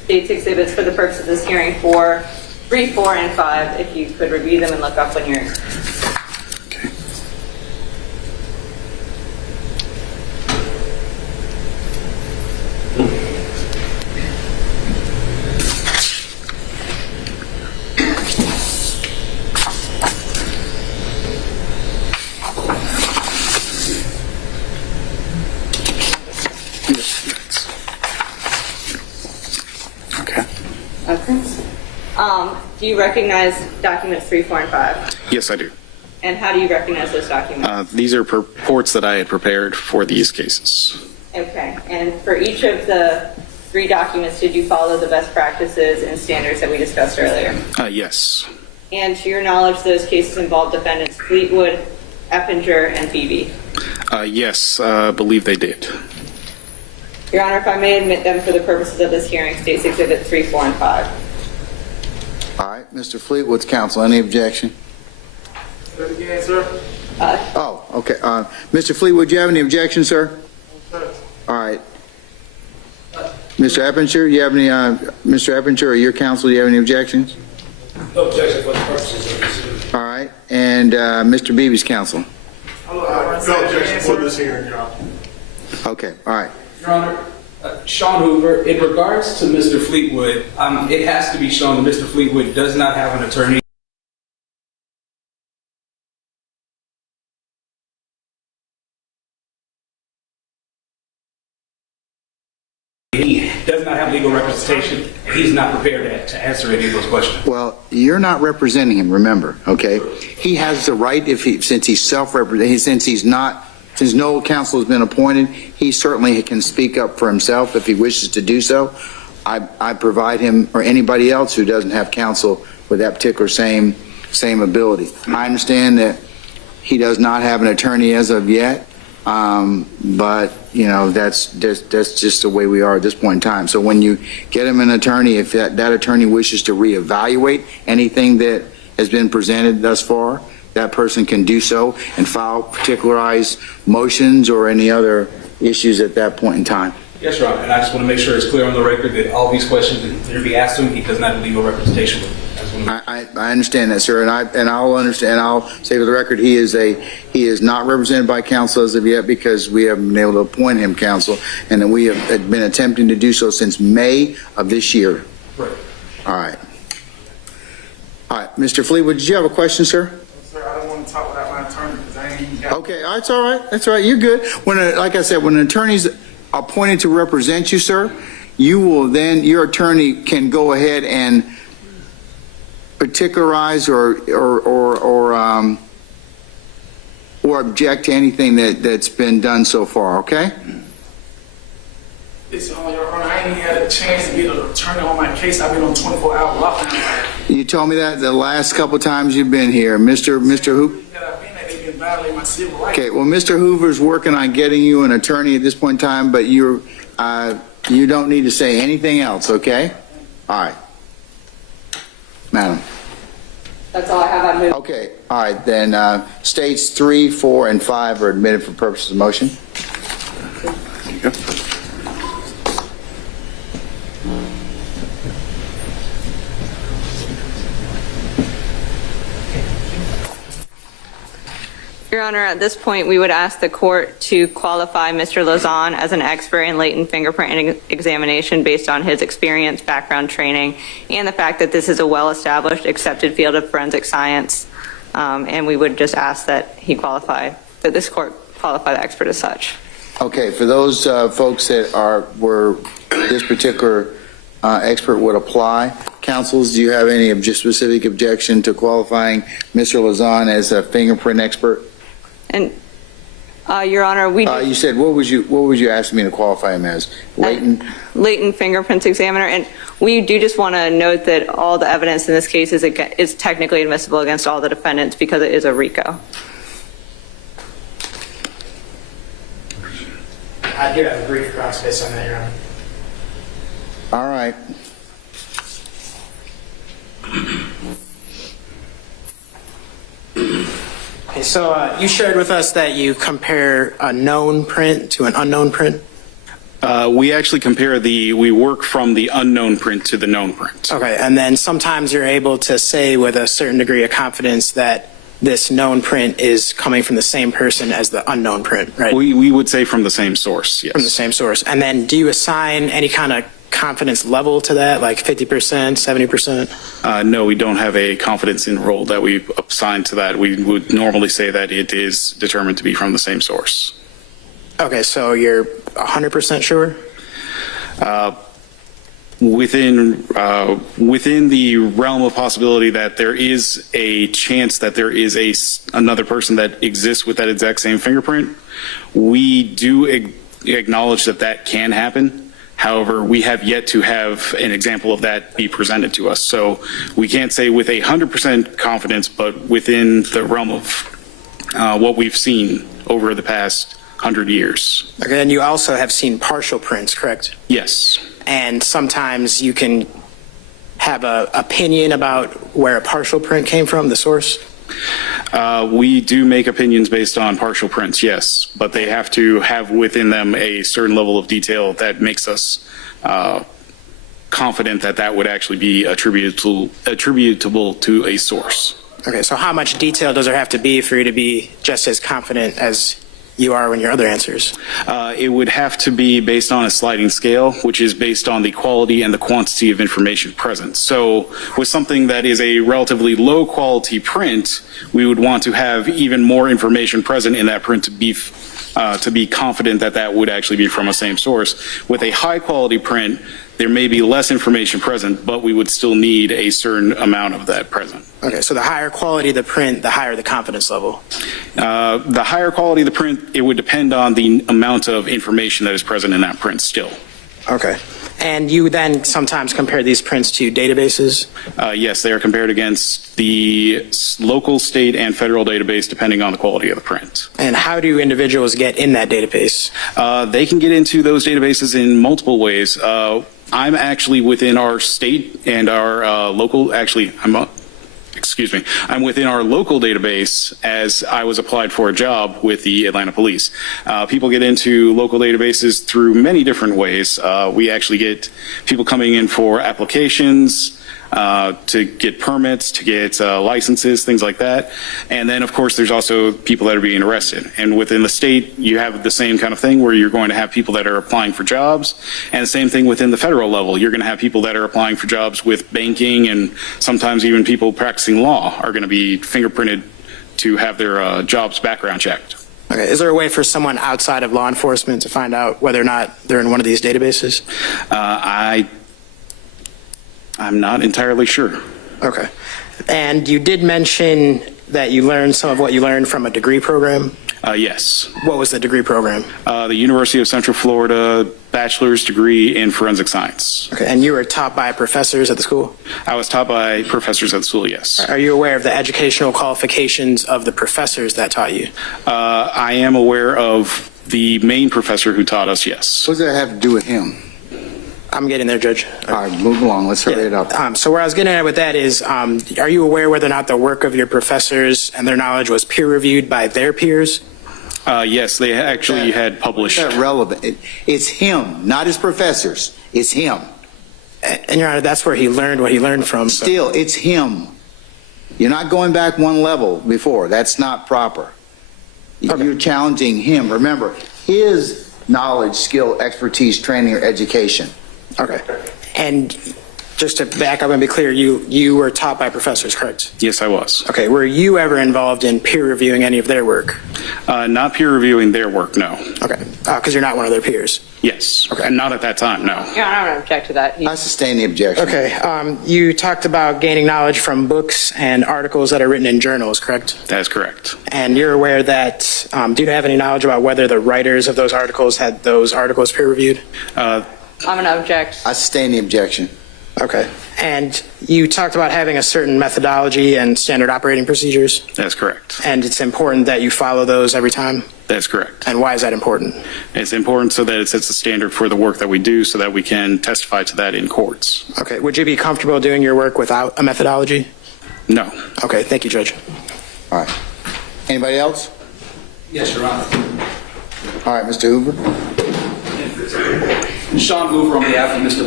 state's exhibits for the purpose of this hearing for 3, 4, and 5. If you could review them and look up when you're... Okay. Okay. Do you recognize documents 3, 4, and 5? Yes, I do. And how do you recognize those documents? These are reports that I had prepared for these cases. Okay. And for each of the 3 documents, did you follow the best practices and standards that we discussed earlier? Yes. And to your knowledge, those cases involved defendants Fleetwood, Eppinger, and Beebe? Yes, I believe they did. Your Honor, if I may admit them for the purposes of this hearing, State's Exhibit 3, 4, and 5. All right, Mr. Fleetwood's counsel, any objection? Again, sir. Oh, okay. Mr. Fleetwood, do you have any objection, sir? All right. Mr. Eppinger, you have any, Mr. Eppinger or your counsel, do you have any objections? No objection for the purposes of this hearing. All right. And Mr. Beebe's counsel? No objection for this hearing, Your Honor. Okay, all right. Your Honor, Sean Hoover, in regards to Mr. Fleetwood, it has to be shown that Mr. Fleetwood does not have an attorney. He does not have legal representation. He's not prepared to answer any of those questions. Well, you're not representing him, remember, okay? He has the right, since he's self-represented, since no counsel has been appointed, he certainly can speak up for himself if he wishes to do so. I provide him, or anybody else who doesn't have counsel with that particular same ability. I understand that he does not have an attorney as of yet, but you know, that's just the way we are at this point in time. So when you get him an attorney, if that attorney wishes to reevaluate anything that has been presented thus far, that person can do so and file particularized motions or any other issues at that point in time. Yes, Your Honor, and I just want to make sure it's clear on the record that all these questions that are being asked to him, he does not have legal representation with. I understand that, sir, and I'll understand. I'll say for the record, he is not represented by counsel as of yet because we haven't been able to appoint him counsel, and that we have been attempting to do so since May of this year. Right. All right, Mr. Fleetwood, did you have a question, sir? Sir, I don't want to talk without my attorney because I ain't even got... Okay, that's all right. That's all right. You're good. Like I said, when an attorney's appointed to represent you, sir, your attorney can go ahead and particularize or object to anything that's been done so far, okay? Listen, Your Honor, I ain't even had a chance to get an attorney on my case. I've been on 24-hour lockdown. You told me that the last couple times you've been here. Mr. Hoover? They've been violating my civil rights. Okay, well, Mr. Hoover's working on getting you an attorney at this point in time, but you don't need to say anything else, okay? All right. Madam. That's all I have. I move. Okay, all right, then states 3, 4, and 5 are admitted for purposes of motion. Your Your Honor, at this point, we would ask the court to qualify Mr. Lazan as an expert in latent fingerprint examination based on his experience, background, training, and the fact that this is a well-established, accepted field of forensic science. And we would just ask that that this court qualify the expert as such. Okay, for those folks that were this particular expert would apply, counsels, do you have any specific objection to qualifying Mr. Lazan as a fingerprint expert? And Your Honor, you said what was you asking me to qualify him as? Latent fingerprints examiner, and we do just want to note that all the evidence in this case is technically admissible against all the defendants because it is a RICO. I do have a brief cross based on that, Your Honor. All right. Okay, so you shared with us that you compare a known print to an unknown print? We actually we work from the unknown print to the known print. Okay, and then sometimes you're able to say with a certain degree of confidence that this known print is coming from the same person as the unknown print, right? We would say from the same source, yes. From the same source. And then do you assign any kind of confidence level to that, like 50%, 70%? No, we don't have a confidence interval that we assign to that. We would normally say that it is determined to be from the same source. Okay, so you're 100% sure? Within the realm of possibility that there is a chance that there is another person that exists with that exact same fingerprint, we do acknowledge that can happen. However, we have yet to have an example of that be presented to us. So we can't say with 100% confidence, but within the realm of what we've seen over the past 100 years. Okay, and you also have seen partial prints, correct? Yes. And sometimes you can have an opinion about where a partial print came from, the source? We do make opinions based on partial prints, yes, but they have to have within them a certain level of detail that makes us confident that would actually be attributable to a source. Okay, so how much detail does there have to be for you to be just as confident as you are in your other answers? It would have to be based on a sliding scale, which is based on the quality and the quantity of information present. So with something that is a relatively low quality print, we would want to have even more information present in that print to be confident that would actually be from a same source. With a high quality print, there may be less information present, but we would still need a certain amount of that present. Okay, so the higher quality of the print, the higher the confidence level. The higher quality of the print, it would depend on the amount of information that is present in that print still. Okay. And you then sometimes compare these prints to databases? Yes, they are compared against the local, state, and federal database depending on the quality of the print. And how do individuals get in that database? They can get into those databases in multiple ways. I'm actually within our state and our local, I'm within our local database as I was applied for a job with the Atlanta Police. People get into local databases through many different ways. We actually get people coming in for applications, to get permits, to get licenses, things like that. And then, of course, there's also people that are being arrested. And within the state, you have the same kind of thing where you're going to have people that are applying for jobs. And the same thing within the federal level. You're going to have people that are applying for jobs with banking, and sometimes even people practicing law are going to be fingerprinted to have their jobs background checked. Okay. Is there a way for someone outside of law enforcement to find out whether or not they're in one of these databases? I'm not entirely sure. Okay. And you did mention that you learned some of what you learned from a degree program? Yes. What was the degree program? The University of Central Florida bachelor's degree in forensic science. Okay. And you were taught by professors at the school? I was taught by professors at the school, yes. Are you aware of the educational qualifications of the professors that taught you? I am aware of the main professor who taught us, yes. What does that have to do with him? I'm getting there, Judge. All right, move along. Let's hurry it up. So where I was getting at with that is, are you aware whether or not the work of your professors and their knowledge was peer-reviewed by their peers? Yes, they actually had published. Is that relevant? It's him, not his professors. It's him. And, Your Honor, that's where he learned what he learned from. So. Still, it's him. You're not going back one level before. That's not proper. You're challenging him. Remember, his knowledge, skill, expertise, training, or education. Okay. And just to back up and be clear, you were taught by professors, correct? Yes, I was. Okay. Were you ever involved in peer reviewing any of their work? Not peer reviewing their work, no. Okay. Because you're not one of their peers? Yes. Okay. And not at that time, no. Yeah, I don't object to that. I sustain the objection. Okay. You talked about gaining knowledge from books and articles that are written in journals, correct? That is correct. And you're aware that, do you have any knowledge about whether the writers of those articles had those articles peer reviewed? I'm going to object. I sustain the objection. Okay. And you talked about having a certain methodology and standard operating procedures? That's correct. And it's important that you follow those every time? That's correct. And why is that important? It's important so that it sets the standard for the work that we do so that we can testify to that in courts. Okay. Would you be comfortable doing your work without a methodology? No. Okay. Thank you, Judge. All right. Anybody else? Yes, Your Honor. All right, Mr. Hoover. Sean Hoover on behalf of Mr.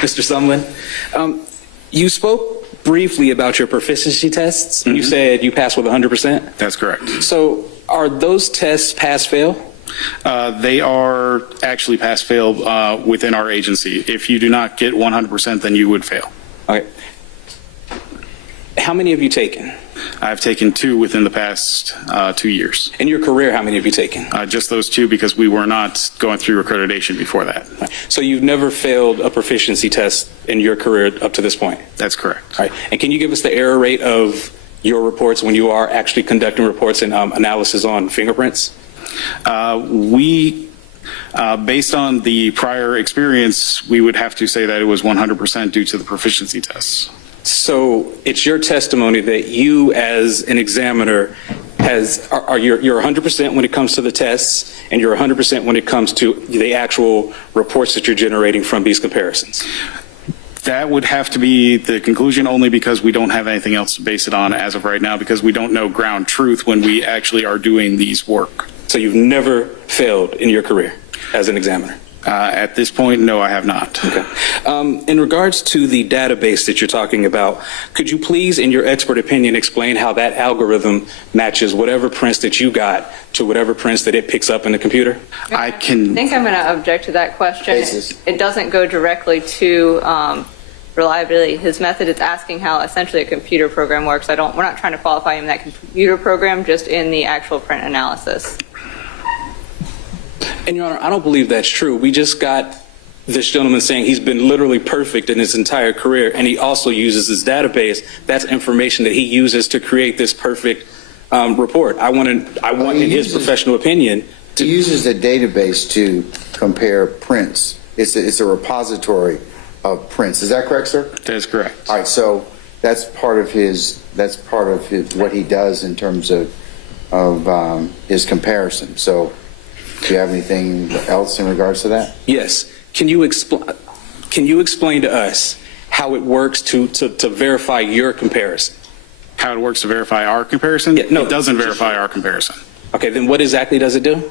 Mr. Sumlin. You spoke briefly about your proficiency tests. You said you passed with 100%? That's correct. So are those tests pass-fail? They are actually pass-fail within our agency. If you do not get 100%, then you would fail. Okay. How many have you taken? I've taken 2 within the past 2 years. In your career, how many have you taken? Just those 2 because we were not going through accreditation before that. So you've never failed a proficiency test in your career up to this point? That's correct. All right. And can you give us the error rate of your reports when you are actually conducting reports and analysis on fingerprints? Based on the prior experience, we would have to say that it was 100% due to the proficiency tests. So it's your testimony that you as an examiner you're 100% when it comes to the tests and you're 100% when it comes to the actual reports that you're generating from these comparisons? That would have to be the conclusion only because we don't have anything else to base it on as of right now because we don't know ground truth when we actually are doing these work. So you've never failed in your career as an examiner? At this point, no, I have not. Okay. In regards to the database that you're talking about, could you please, in your expert opinion, explain how that algorithm matches whatever prints that you got to whatever prints that it picks up in the computer? I think I'm going to object to that question. It doesn't go directly to reliability. His method is asking how essentially a computer program works. We're not trying to qualify him in that computer program, just in the actual print analysis. And Your Honor, I don't believe that's true. We just got this gentleman saying he's been literally perfect in his entire career, and he also uses his database. That's information that he uses to create this perfect report. I want in his professional opinion. He uses a database to compare prints. It's a repository of prints. Is that correct, sir? That is correct. All right, so that's part of what he does in terms of his comparison. So do you have anything else in regards to that? Yes. Can you explain to us how it works to verify your comparison? How it works to verify our comparison? Yeah, no, it doesn't verify our comparison. Okay, then what exactly does it do?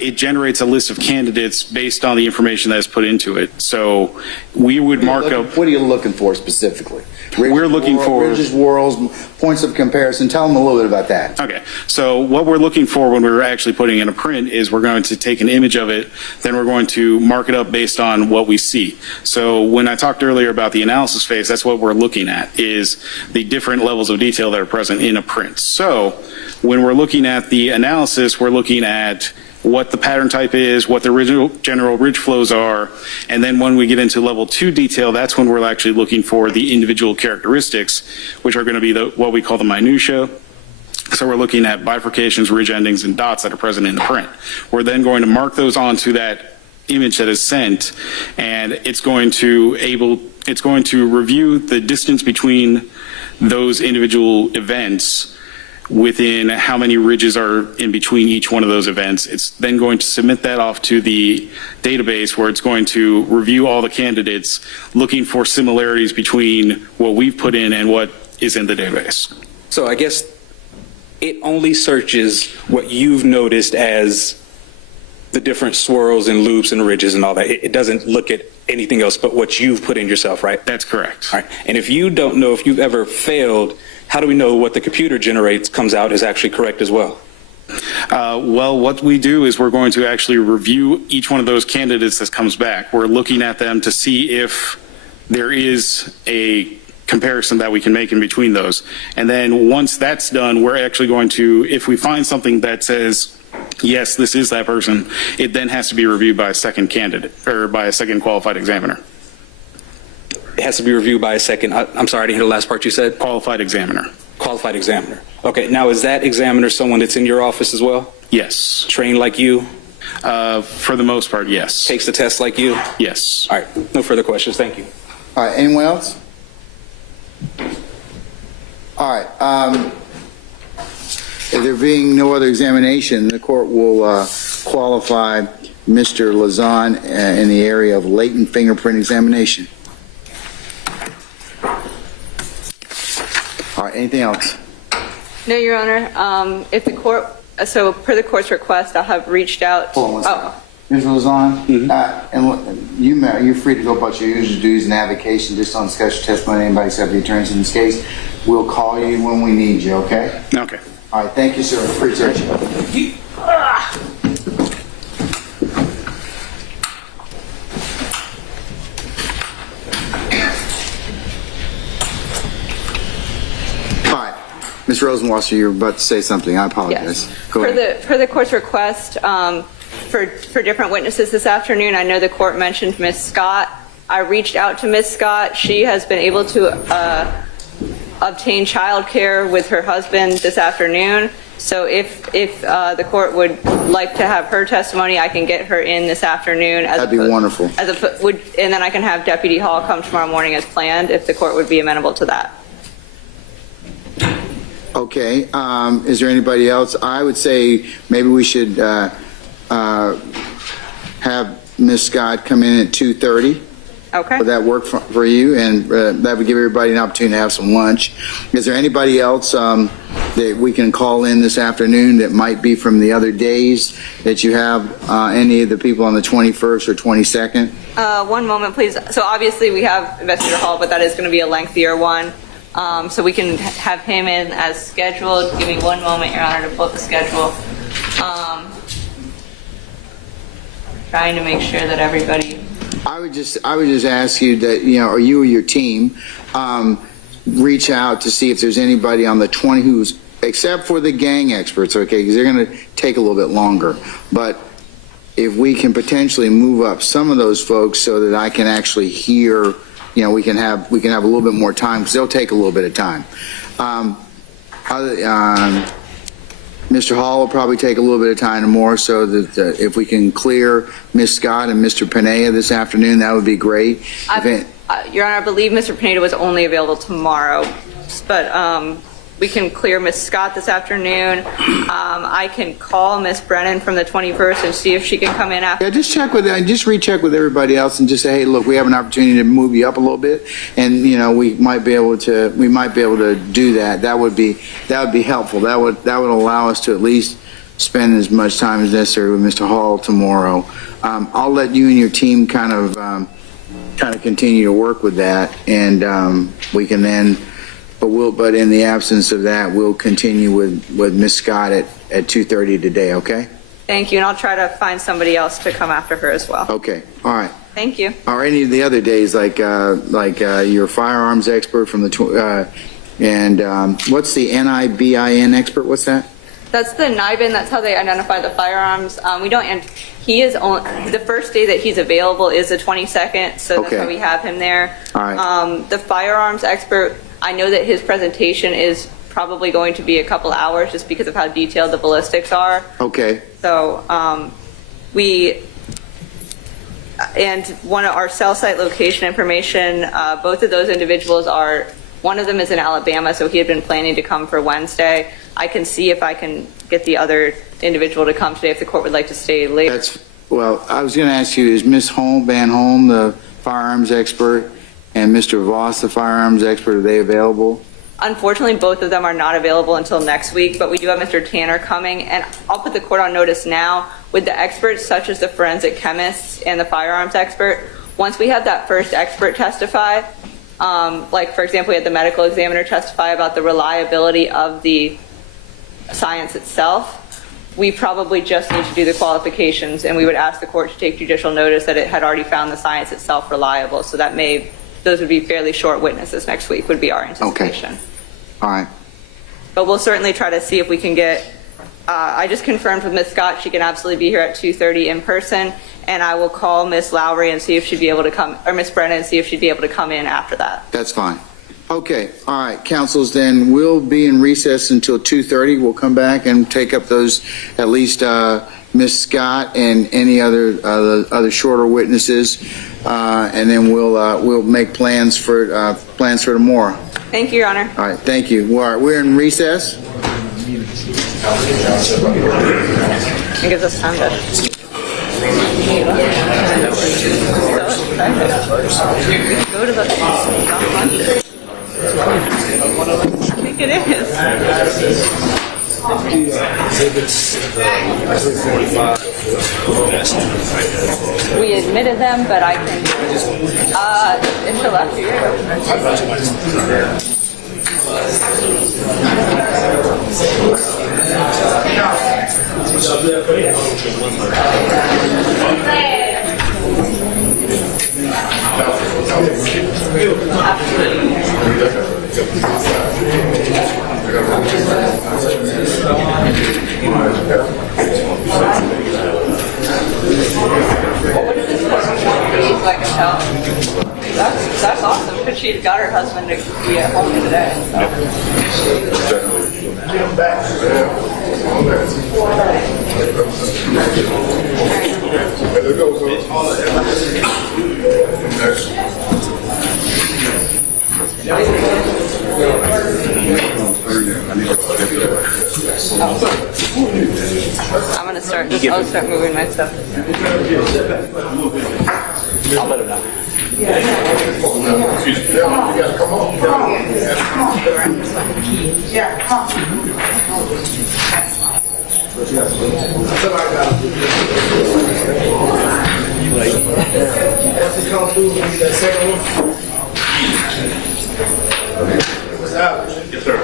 It generates a list of candidates based on the information that is put into it. So we would mark up. What are you looking for specifically? We're looking for ridges, whorls, points of comparison. Tell them a little bit about that. Okay, so what we're looking for when we're actually putting in a print is we're going to take an image of it, then we're going to mark it up based on what we see. So when I talked earlier about the analysis phase, that's what we're looking at, is the different levels of detail that are present in a print. So when we're looking at the analysis, we're looking at what the pattern type is, what the original general ridge flows are, and then when we get into level 2 detail, that's when we're actually looking for the individual characteristics, which are going to be what we call the minutia. So we're looking at bifurcations, ridge endings, and dots that are present in the print. We're then going to mark those onto that image that is sent, and it's going to review the distance between those individual events within how many ridges are in between each one of those events. It's then going to submit that off to the database where it's going to review all the candidates looking for similarities between what we've put in and what is in the database. So I guess it only searches what you've noticed as the different swirls and loops and ridges and all that. It doesn't look at anything else but what you've put in yourself, right? That's correct. All right. And if you don't know if you've ever failed, how do we know what the computer generates comes out is actually correct as well? Well, what we do is we're going to actually review each one of those candidates that comes back. We're looking at them to see if there is a comparison that we can make in between those. And then once that's done, we're actually going to, if we find something that says, yes, this is that person, it then has to be reviewed by a second candidate or by a second qualified examiner. It has to be reviewed by a second, I'm sorry, I didn't hear the last part you said. Qualified examiner. Qualified examiner. Okay, now is that examiner someone that's in your office as well? Yes. Trained like you? For the most part, yes. Takes the test like you? Yes. All right, no further questions, thank you. All right, anyone else? All right, if there being no other examination, the court will qualify Mr. Lazan in the area of latent fingerprint examination. All right, anything else? No, Your Honor. If the court, so per the court's request, I have reached out. Hold on one second. Mr. Lazan, and you're free to go about your usual duties and avocation just on discussion testimony, anybody except the attorneys in this case. We'll call you when we need you, okay? Okay. All right, thank you, sir. Appreciate you. All right, Ms. Rosenwasser, you're about to say something. I apologize. Yes. Go ahead. Per the court's request, for different witnesses this afternoon, I know the court mentioned Ms. Scott. I reached out to Ms. Scott. She has been able to obtain child care with her husband this afternoon. So if the court would like to have her testimony, I can get her in this afternoon. That'd be wonderful. And then I can have Deputy Hall come tomorrow morning as planned if the court would be amenable to that. Okay, is there anybody else? I would say maybe we should have Ms. Scott come in at 2:30. Okay. Would that work for you? And that would give everybody an opportunity to have some lunch. Is there anybody else that we can call in this afternoon that might be from the other days that you have, any of the people on the 21st or 22nd? One moment, please. So obviously we have Investigator Hall, but that is going to be a lengthier one. So we can have him in as scheduled. Give me one moment, Your Honor, to pull up the schedule. Trying to make sure that everybody... I would just ask you that, or you or your team, reach out to see if there's anybody on the 20 who's, except for the gang experts, okay, because they're going to take a little bit longer. But if we can potentially move up some of those folks so that I can actually hear, we can have a little bit more time, because they'll take a little bit of time. Mr. Hall will probably take a little bit of time more, so that if we can clear Ms. Scott and Mr. Pineda this afternoon, that would be great. Your Honor, I believe Mr. Pineda was only available tomorrow, but we can clear Ms. Scott this afternoon. I can call Ms. Brennan from the 21st and see if she can come in after. Yeah, just recheck with everybody else and just say, hey, look, we have an opportunity to move you up a little bit, and we might be able to do that. That would be helpful. That would allow us to at least spend as much time as necessary with Mr. Hall tomorrow. I'll let you and your team kind of continue to work with that, and we can then. But in the absence of that, we'll continue with Ms. Scott at 2:30 today. Okay. Thank you, and I'll try to find somebody else to come after her as well. Okay. All right. Thank you. Or any of the other days, like your firearms expert from the what's the NIBIN expert? What's that? That's the NIBIN. That's how they identify the firearms. We don't. And he is on the first day that he's available is the 22nd, so that's why we have him there. All right. The firearms expert. I know that his presentation is probably going to be a couple hours just because of how detailed the ballistics are. Okay. So and one of our cell site location information, both of those individuals one of them is in Alabama, so he had been planning to come for Wednesday. I can see if I can get the other individual to come today if the court would like to stay later. Well, I was going to ask you, is Ms. Van Holm the firearms expert and Mr. Voss the firearms expert, are they available? Unfortunately, both of them are not available until next week, but we do have Mr. Tanner coming, and I'll put the court on notice now with the experts such as the forensic chemists and the firearms expert. Once we have that first expert testify, like for example, we had the medical examiner testify about the reliability of the science itself. we probably just need to do the qualifications, and we would ask the court to take judicial notice that it had already found the science itself reliable. So those would be fairly short witnesses next week, would be our anticipation. Okay. All right. But we'll certainly try to see if we can get, I just confirmed with Ms. Scott, she can absolutely be here at 2:30 in person, and I will call Ms. Lowry and see if she'd be able to come, or Ms. Brennan, and see if she'd be able to come in after that. That's fine. Okay. All right, councils, then we'll be in recess until 2:30. We'll come back and take up those, at least Ms. Scott and any other shorter witnesses, and then we'll make plans for tomorrow. Thank you, Your Honor. All right, thank you. We're in recess. It gives us time to. Go to the. I think it is. We admitted them, but I can. Until after That's awesome, because she got her husband to be at home today. I'm gonna start. I'll start moving my stuff. I'll let him know. Yes, sir.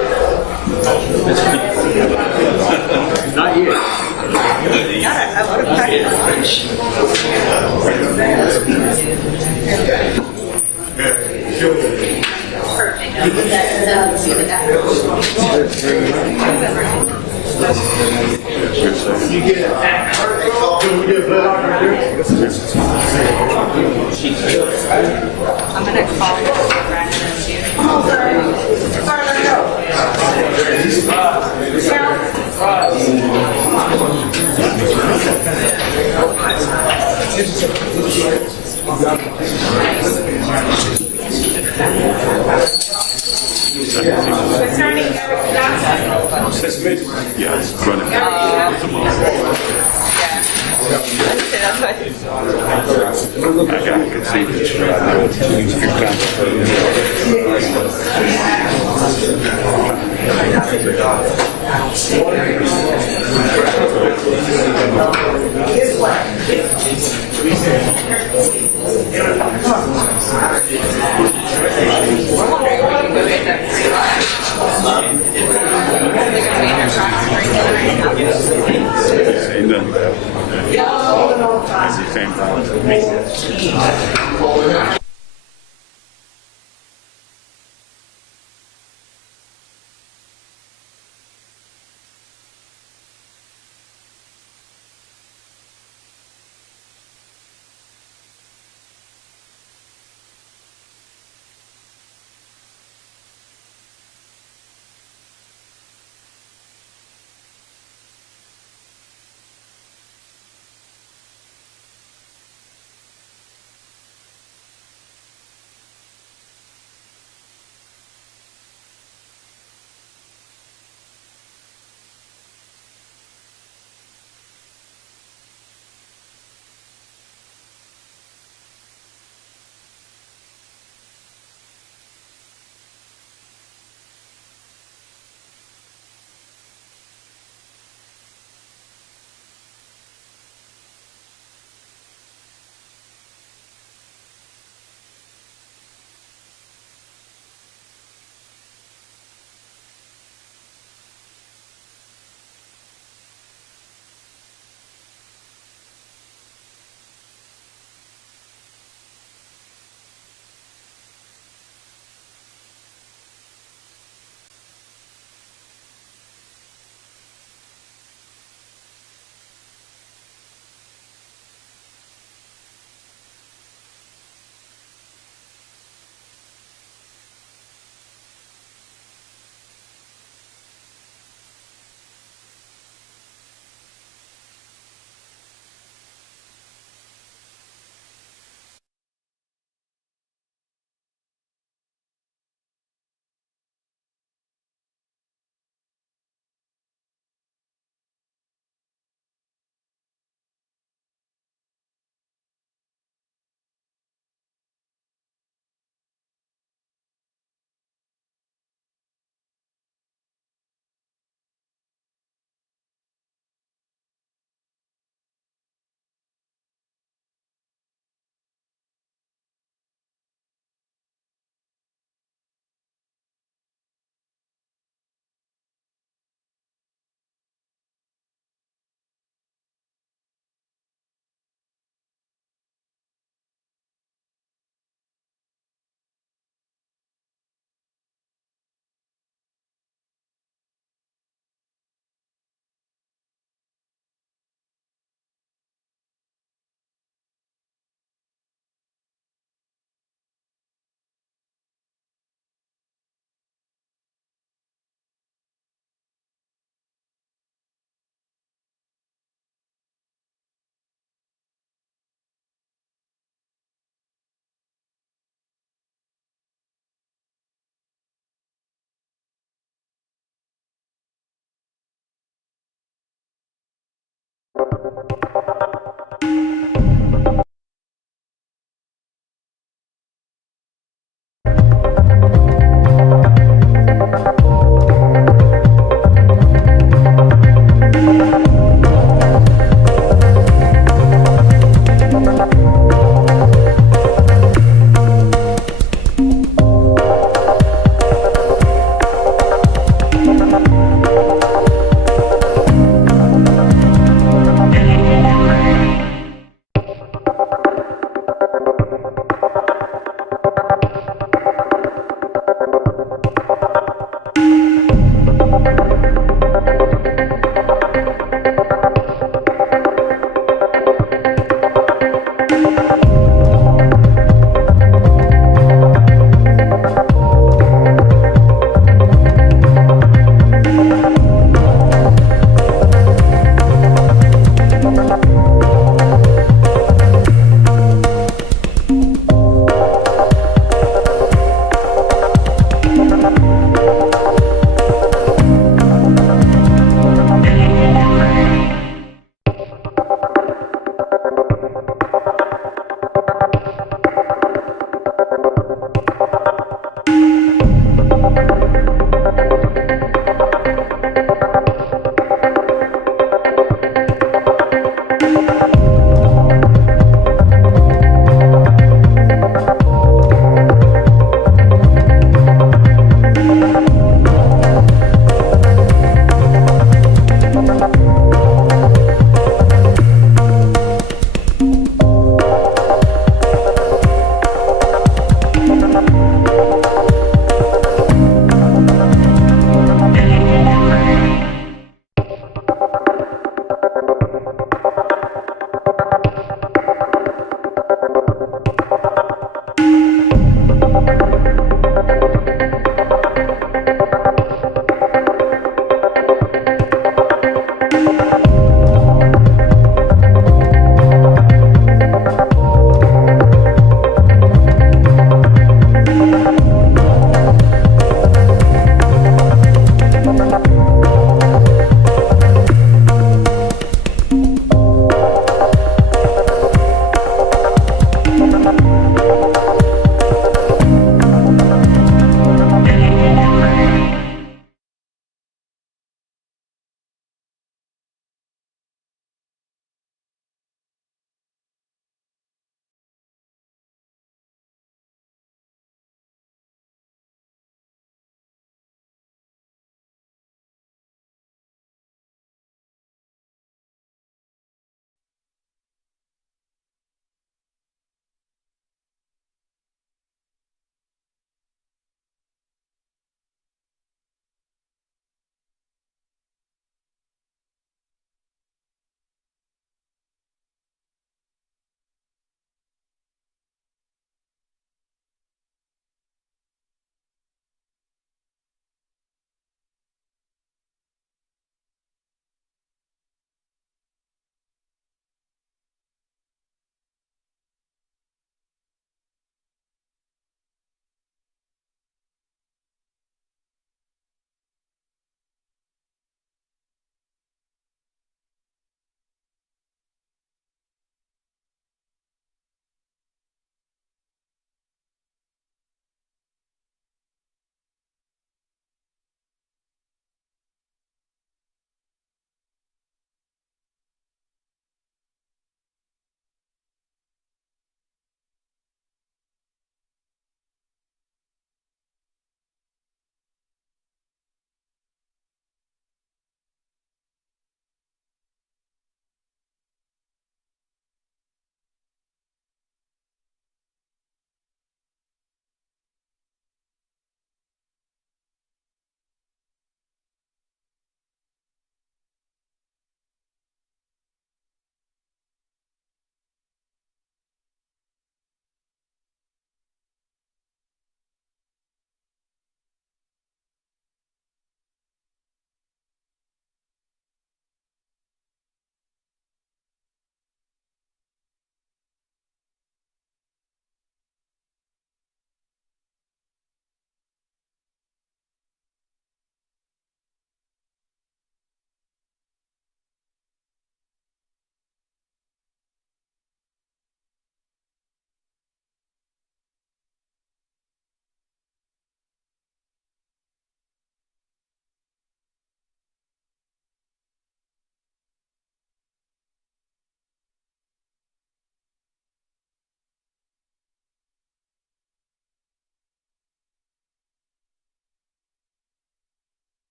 Not yet. I would have packed lunch. You get it. Can we get blood on right here? I'm gonna call Brandon and see Yes, running. I got to see same problem.